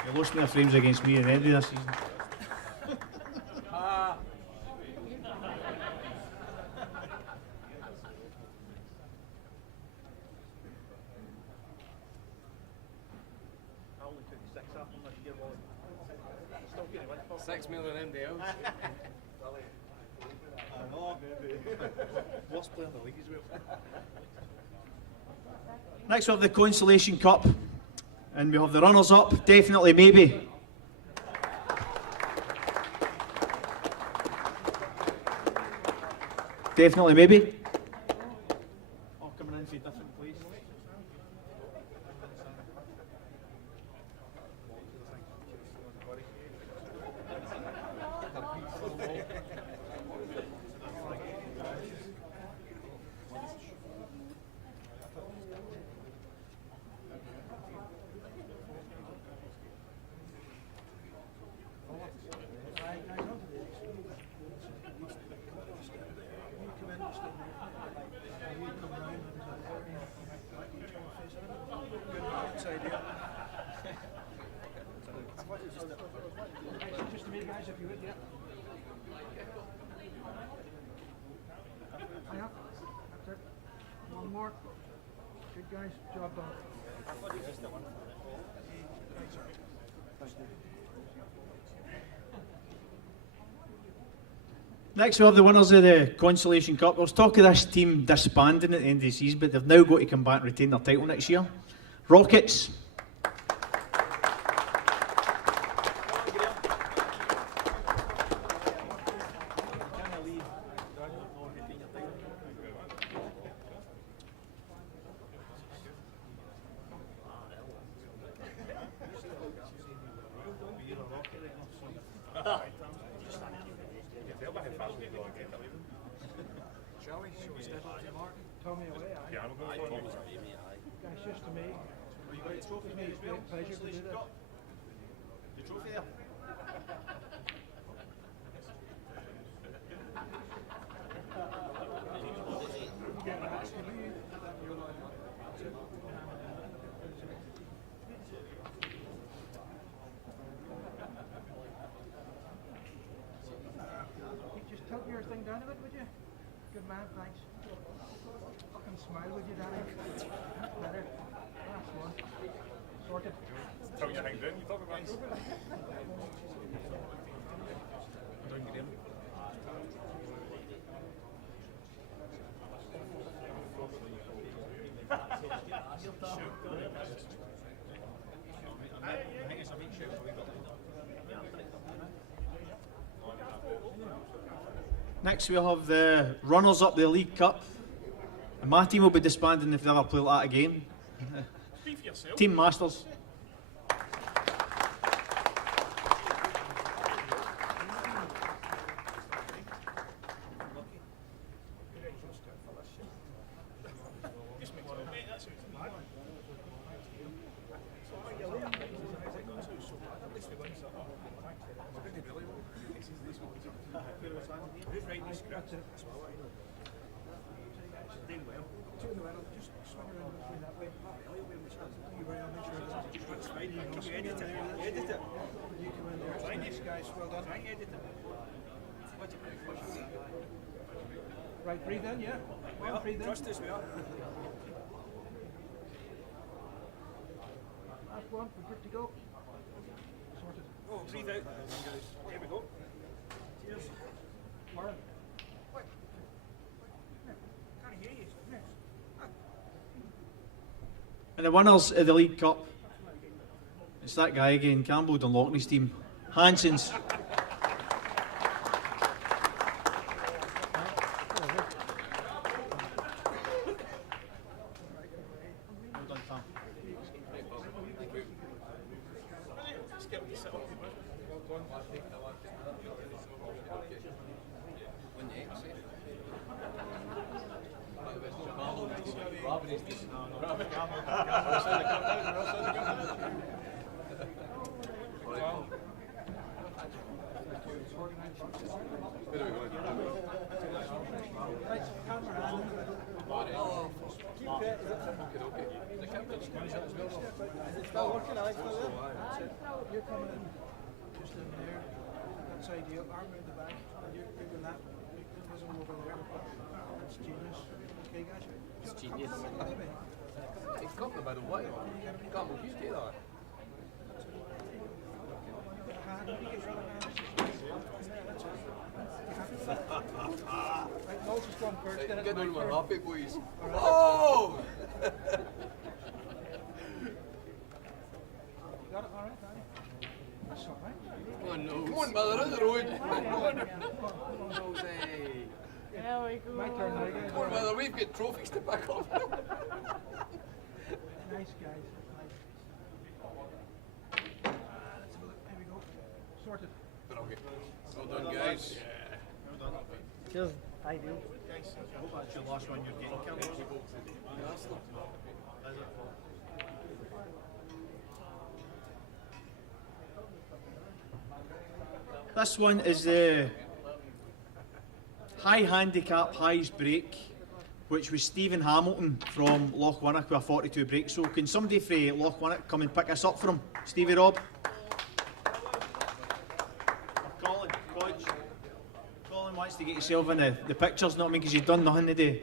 You lost more frames against me already this season. $6 million MDLs. I know, baby. Worst player in the league as well. Next we have the Consolation Cup. And we have the runners up, definitely maybe. Definitely maybe. Oh, coming in from a different place. One more. Good guys, job done. Next we have the winners of the Consolation Cup. I was talking of this team disbanding at the end of the season, but they've now got to come back and retain their title next year. Rockets. Shall we? Shall we step up to Martin? Tommy away, aye. Yeah, I'm going to go. Guys, just to me. Are you going to trophy? It's a great pleasure to do this. The trophy there. Just tilt your thing down a bit, would you? Good man, thanks. Fucking smile, would you, Danny? That's better. That's one. Sorted. Tilt your thing down, you talk about it. Next we'll have the runners-up the League Cup. And my team will be disbanding if they ever play like that again. Team Masters. Right, breathe in, yeah. Well, breathe in. Trust us, we are. Last one, we're good to go. Sorted. Oh, breathe out. Here we go. Cheers. Warren. What? Can't hear you. And the winners of the League Cup. It's that guy again, Campbell Dunlockney's team. Hanson's. You're coming in, just in there. That's ideal. Arm around the back. You're doing that. There's one over there. That's genius. Okay, guys. It's genius. He's talking about a while. Campbell, you do that. Right, Moses going first. Get Get on it my first. happy boys. Oh! You got it all right, Danny? That's all right. Come on, mother, on the road. Come on, Jose. There we go. My turn now, guys. Come on, mother, we've got trophies to back up. Nice, guys. Nice. Let's have a look. There we go. Sorted. Okay. Well done, guys. Well done. Cheers. Ideal. Guys, I hope that's your last one you're getting, Campbell. This one is the high handicap highest break, which was Stephen Hamilton from Lochwinnock with a 42 break. So can somebody from Lochwinnock come and pick us up for him? Stevie Rob? Colin, Podge. Colin wants to get yourself in the pictures, not me, because you've done nothing today.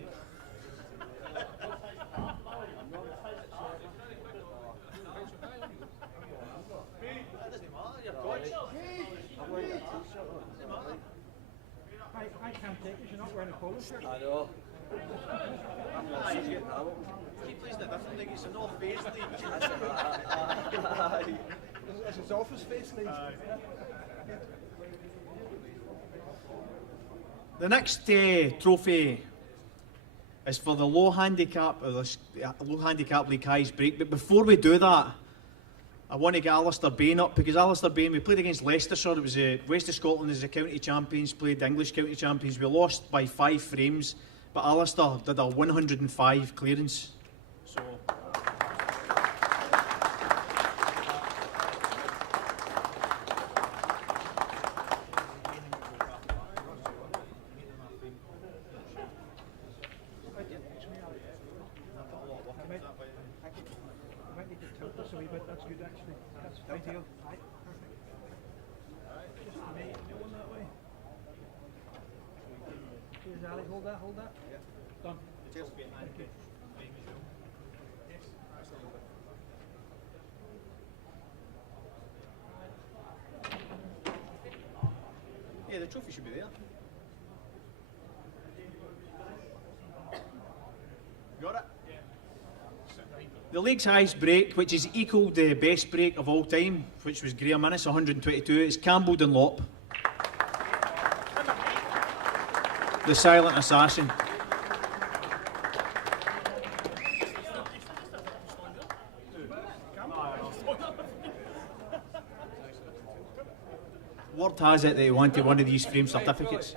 polo shirt. I know. He plays in a different league, it's a North Face league. It's his office face league. The next trophy is for the low handicap low handicap league highs break. But before we do that, I want to get Alistair Bain up, because Alistair Bain, we played against Leicestershire. It was West of Scotland as the county champions, played the English county champions. We lost by 5 frames, but Alistair did a 105 clearance. So. That's good actually. That's ideal. Right, perfect. Just for me, do one that way. Cheers, Ali. Hold that, hold that. Yeah. Done. Cheers. Thank you. Yeah, the trophy should be there. Got it? The league's highest break, which is equalled the best break of all time, which was Graham Innes, 122, is Campbell Dunlop. The silent assassin. Word has it that he wanted one of these frame certificates.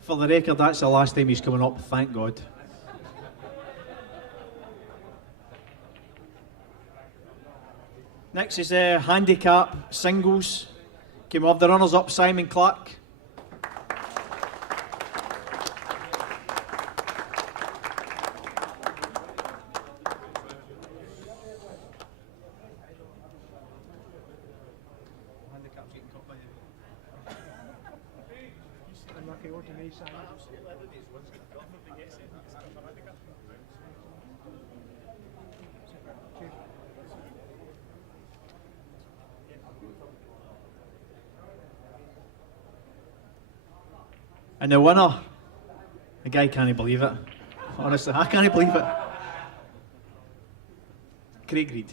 For the record, that's the last time he's coming up, thank God. Next is handicap singles. Came off the runners up, Simon Clark. Unlucky or to me, Simon. And the winner, the guy can't believe it. Honestly, I can't believe it. Craig Reid.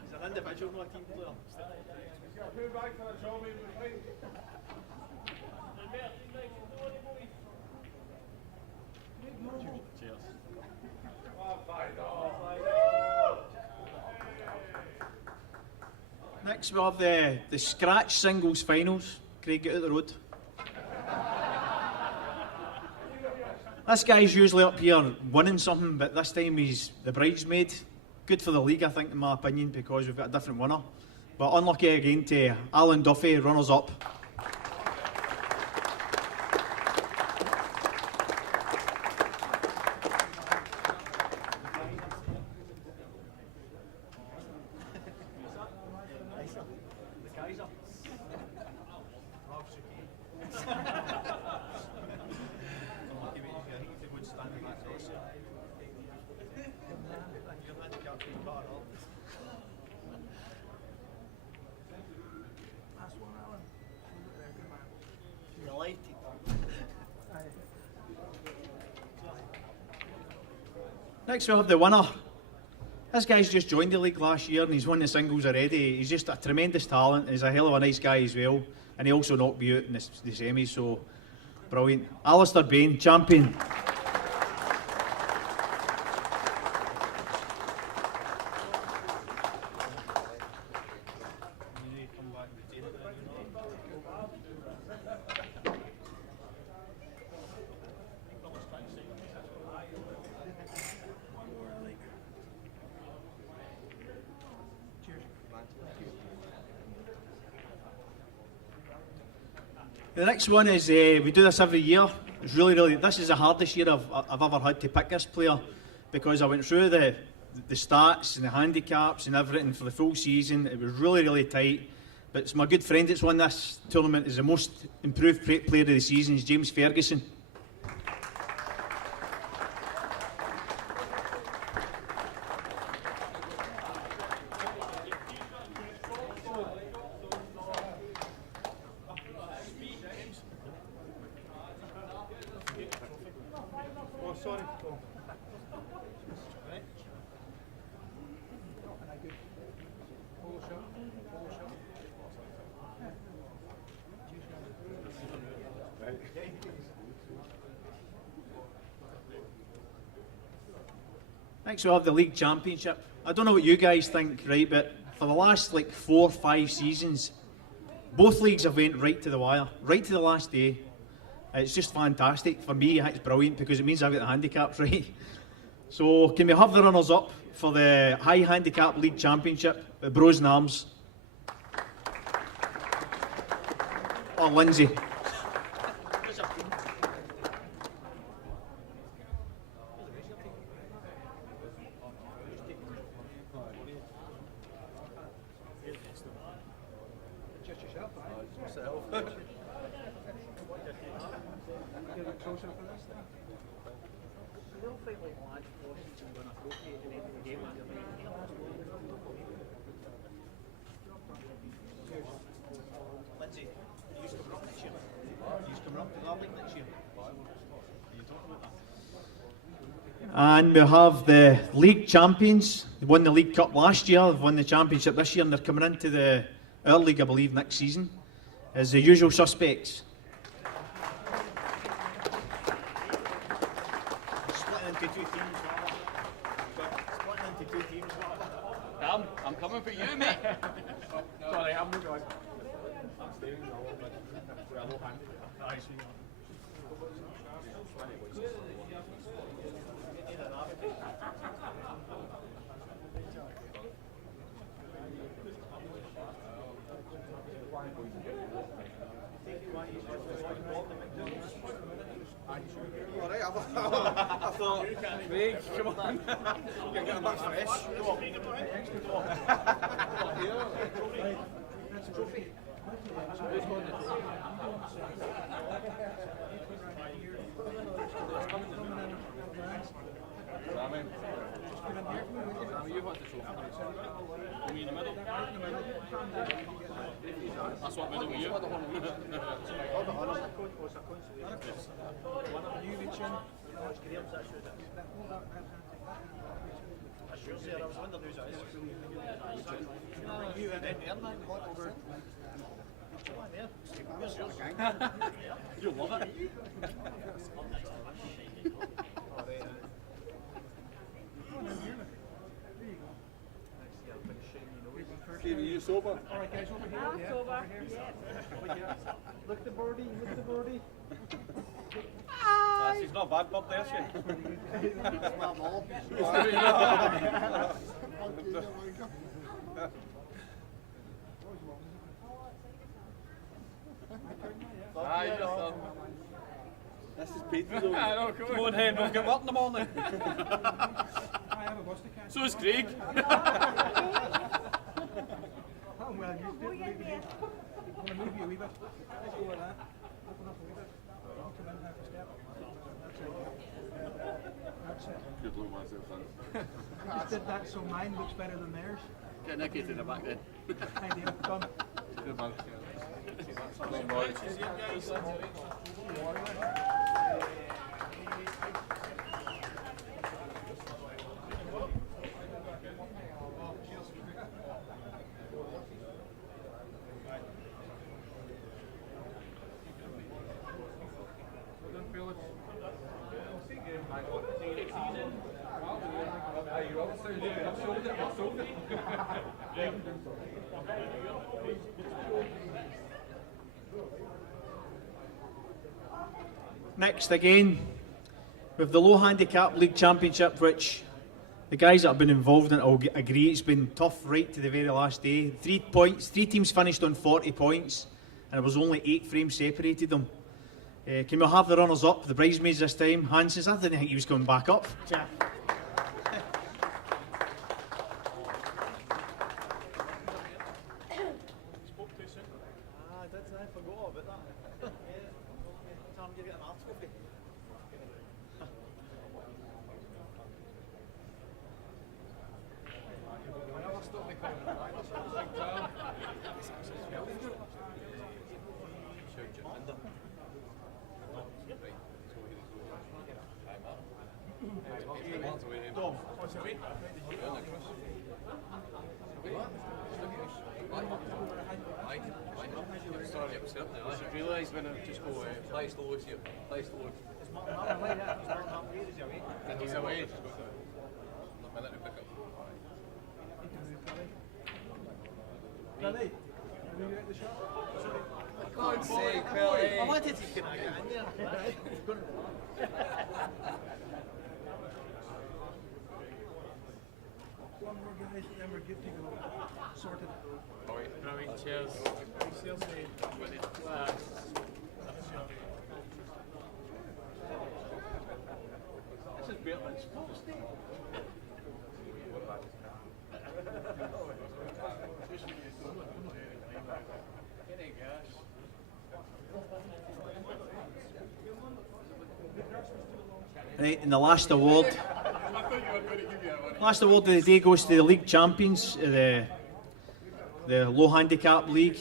He's an individual, not a team player. Next we have the scratch singles finals. Craig, get out the road. This guy's usually up here winning something, but this time he's the bridesmaid. Good for the league, I think, in my opinion, because we've got a different winner. But unlucky again to Alan Duffy, runners up. Next we have the winner. This guy's just joined the league last year and he's won the singles already. He's just a tremendous talent. He's a hell of a nice guy as well. And he also knocked me out in the semis, so brilliant. Alistair Bain, champion. The next one is, we do this every year. It's really, this is the hardest year I've ever had to pick this player, because I went through the stats and the handicaps and everything for the full season. It was really tight. But it's my good friend that's won this tournament. Is the most improved player of the season. Is James Ferguson. Next we have the league championship. I don't know what you guys think, right, but for the last 4 or 5 seasons, both leagues have went right to the wire, right to the last day. It's just fantastic. For me, it's brilliant because it means I've got the handicaps right. So can we have the runners up for the high handicap league championship, the Bros in Arms? Or Lindsay. And we have the league champions. They won the League Cup last year, they've won the championship this year, and they're coming into our league, I believe, next season, as the usual suspects. Splitting into 2 teams. Damn, I'm coming for you, mate. Sorry, I'm not going. I'm staying in the hole, but we're a low hand. Alright, I thought, Craig, come on. You're getting back fresh. Come on. That's a trophy. Sammy, you want the trophy? You mean in the middle? That's what middle with you. You reach in. You and then over. You love it. Are you sober? Alright guys, over here. I'm sober. Yeah. Look the birdie, look the birdie. She's not a bad pup there, she? This is Peter's own. Come on, Hen, we'll get up in the morning. I have a bus to catch. So is Craig. Oh, well, you did maybe. I'm going to move you a wee bit. Let's go like that. Open up a wee bit. I'll come in half a step. That's it. Good luck myself, son. I just did that so mine looks better than theirs. Get Nicky to the back then. Idea, done. Good man. Next again, with the low handicap league championship, which the guys that have been involved in it will agree it's been tough right to the very last day. 3 points, 3 teams finished on 40 points, and it was only 8 frames separated them. Can we have the runners up, the bridesmaids this time? Hansons, I didn't think he was coming back up. Realise when I just go play slow here, play slow. He's away. Billy, are you at the shop? God's sake, Billy. I wanted to get in there. One more guys, then we're good to go. Sorted. Brilliant, cheers. Sales day. This is better than sports day. Right, and the last award of the day goes to the league champions, the low handicap league.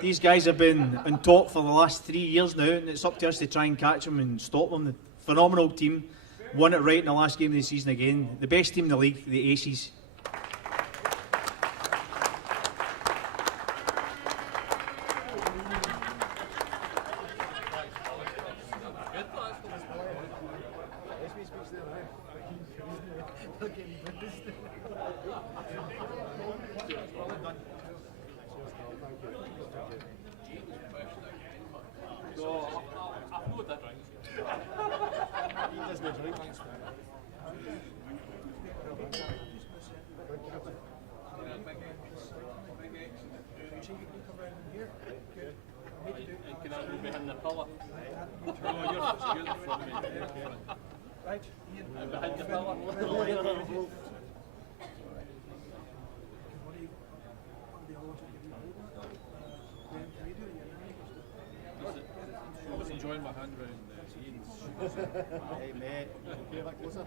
These guys have been on top for the last 3 years now, and it's up to us to try and catch them and stop them. The phenomenal team won it right in the last game of the season again. The best team in the league, the Aces. Can I move behind the pillar? Right, I'm behind the pillar. I was enjoying my hand round Ian's. Hey mate, get a bit closer.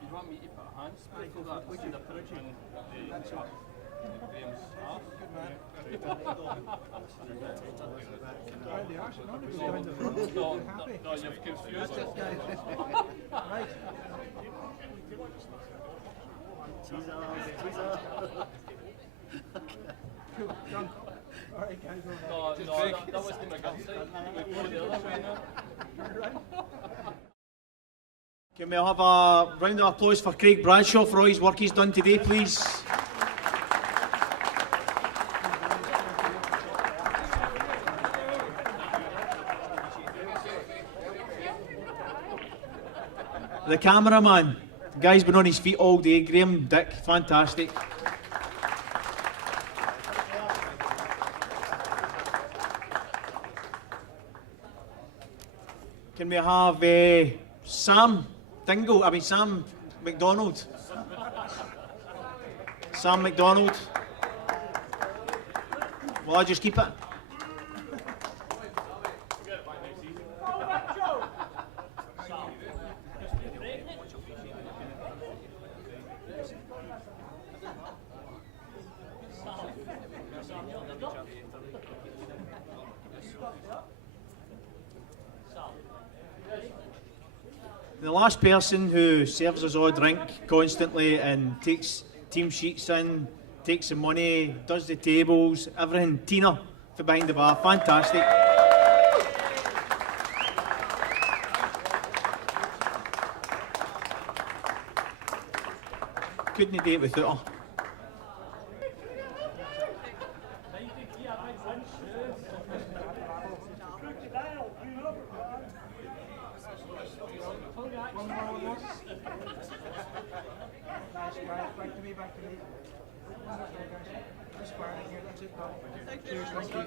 You want me to put a hand spray for that? See the put in the Graham's arse? Around the arse, no, it goes down the front. No, You're happy. no, you've confused it. Right. Cool, done. All right, guys. No, that wasn't my gut side. We go the other way now. Can we have a round of applause for Craig Bradshaw for all his work he's done today, please? The cameraman, the guy's been on his feet all day, Graham Dick, fantastic. Can we have Sam McDonald? Sam McDonald. Will I just keep it? The last person who serves us all a drink constantly and takes team sheets in, takes the money, does the tables, everything, Tina for behind the bar, fantastic. Couldn't do it without her. Nice, guys. Back to me, back to me. Just fire in here, that's it, pal. Cheers, thank you.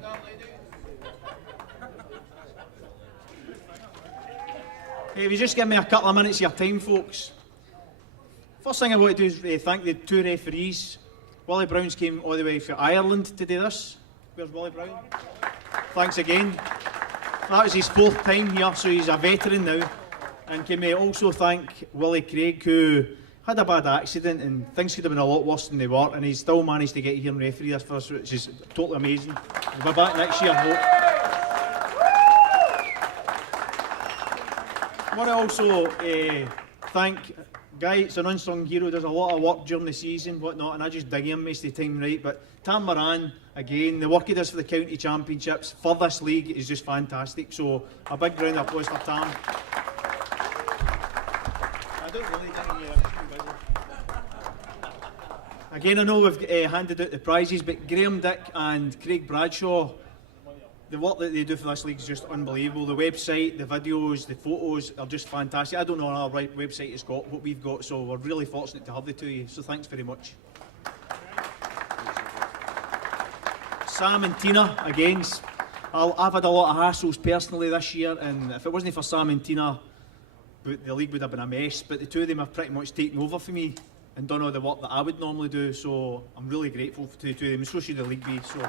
Hey, if you just give me a couple of minutes of your time, folks. First thing I want to do is thank the two referees. Willie Brown's came all the way from Ireland to do this. Where's Willie Brown? Thanks again. That was his 4th time here, so he's a veteran now. And can we also thank Willie Craig, who had a bad accident and things could have been a lot worse than they were, and he's still managed to get here and referee this for us, which is totally amazing. We'll be back next year, I hope. I want to also thank Guy, it's an unsung hero, does a lot of work during the season, whatnot, and I just dig him most of the time, right? But Tam Moran, again, the work he does for the county championships, for this league, is just fantastic. So a big round of applause for Tam. I don't really get him there, I'm busy. Again, I know we've handed out the prizes, but Graham Dick and Craig Bradshaw, the work that they do for this league is just unbelievable. The website, the videos, the photos are just fantastic. I don't know another website has got what we've got, so we're really fortunate to have the two of you. So thanks very much. Sam and Tina, again, I've had a lot of hassles personally this year, and if it wasn't for Sam and Tina, the league would have been a mess. But the two of them have pretty much taken over for me and done all the work that I would normally do. So I'm really grateful to the two of them, and so should the league be. So.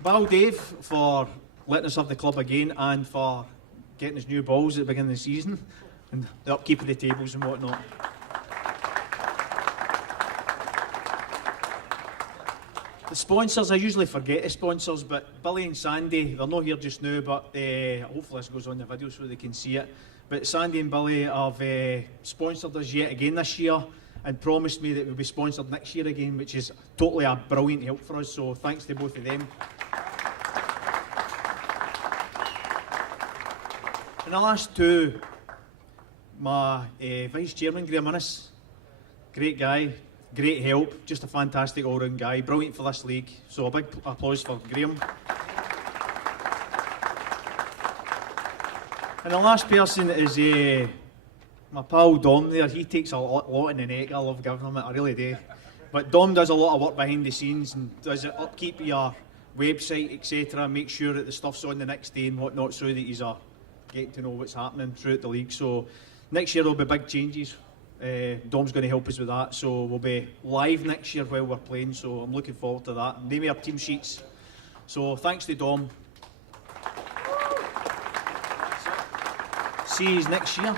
Val Dave for letting us have the club again and for getting us new balls at the beginning of the season and the upkeep of the tables and whatnot. The sponsors, I usually forget the sponsors, but Billy and Sandy, they're not here just now, but hopefully this goes on the video so they can see it. But Sandy and Billy have sponsored us yet again this year and promised me that we'll be sponsored next year again, which is totally a brilliant help for us, so thanks to both of them. And the last two, my Vice Chairman, Graham Innes, great guy, great help, just a fantastic all-round guy, brilliant for this league, so a big applause for Graham. And the last person is my pal Dom there. He takes a lot in the neck. I love giving him it, I really do. But Dom does a lot of work behind the scenes and does it upkeep your website, etc. Make sure that the stuff's on the next day and whatnot, so that he's getting to know what's happening throughout the league. So next year there'll be big changes. Dom's going to help us with that, so we'll be live next year while we're playing. So I'm looking forward to that. And they made our team sheets. So thanks to Dom. See you next year.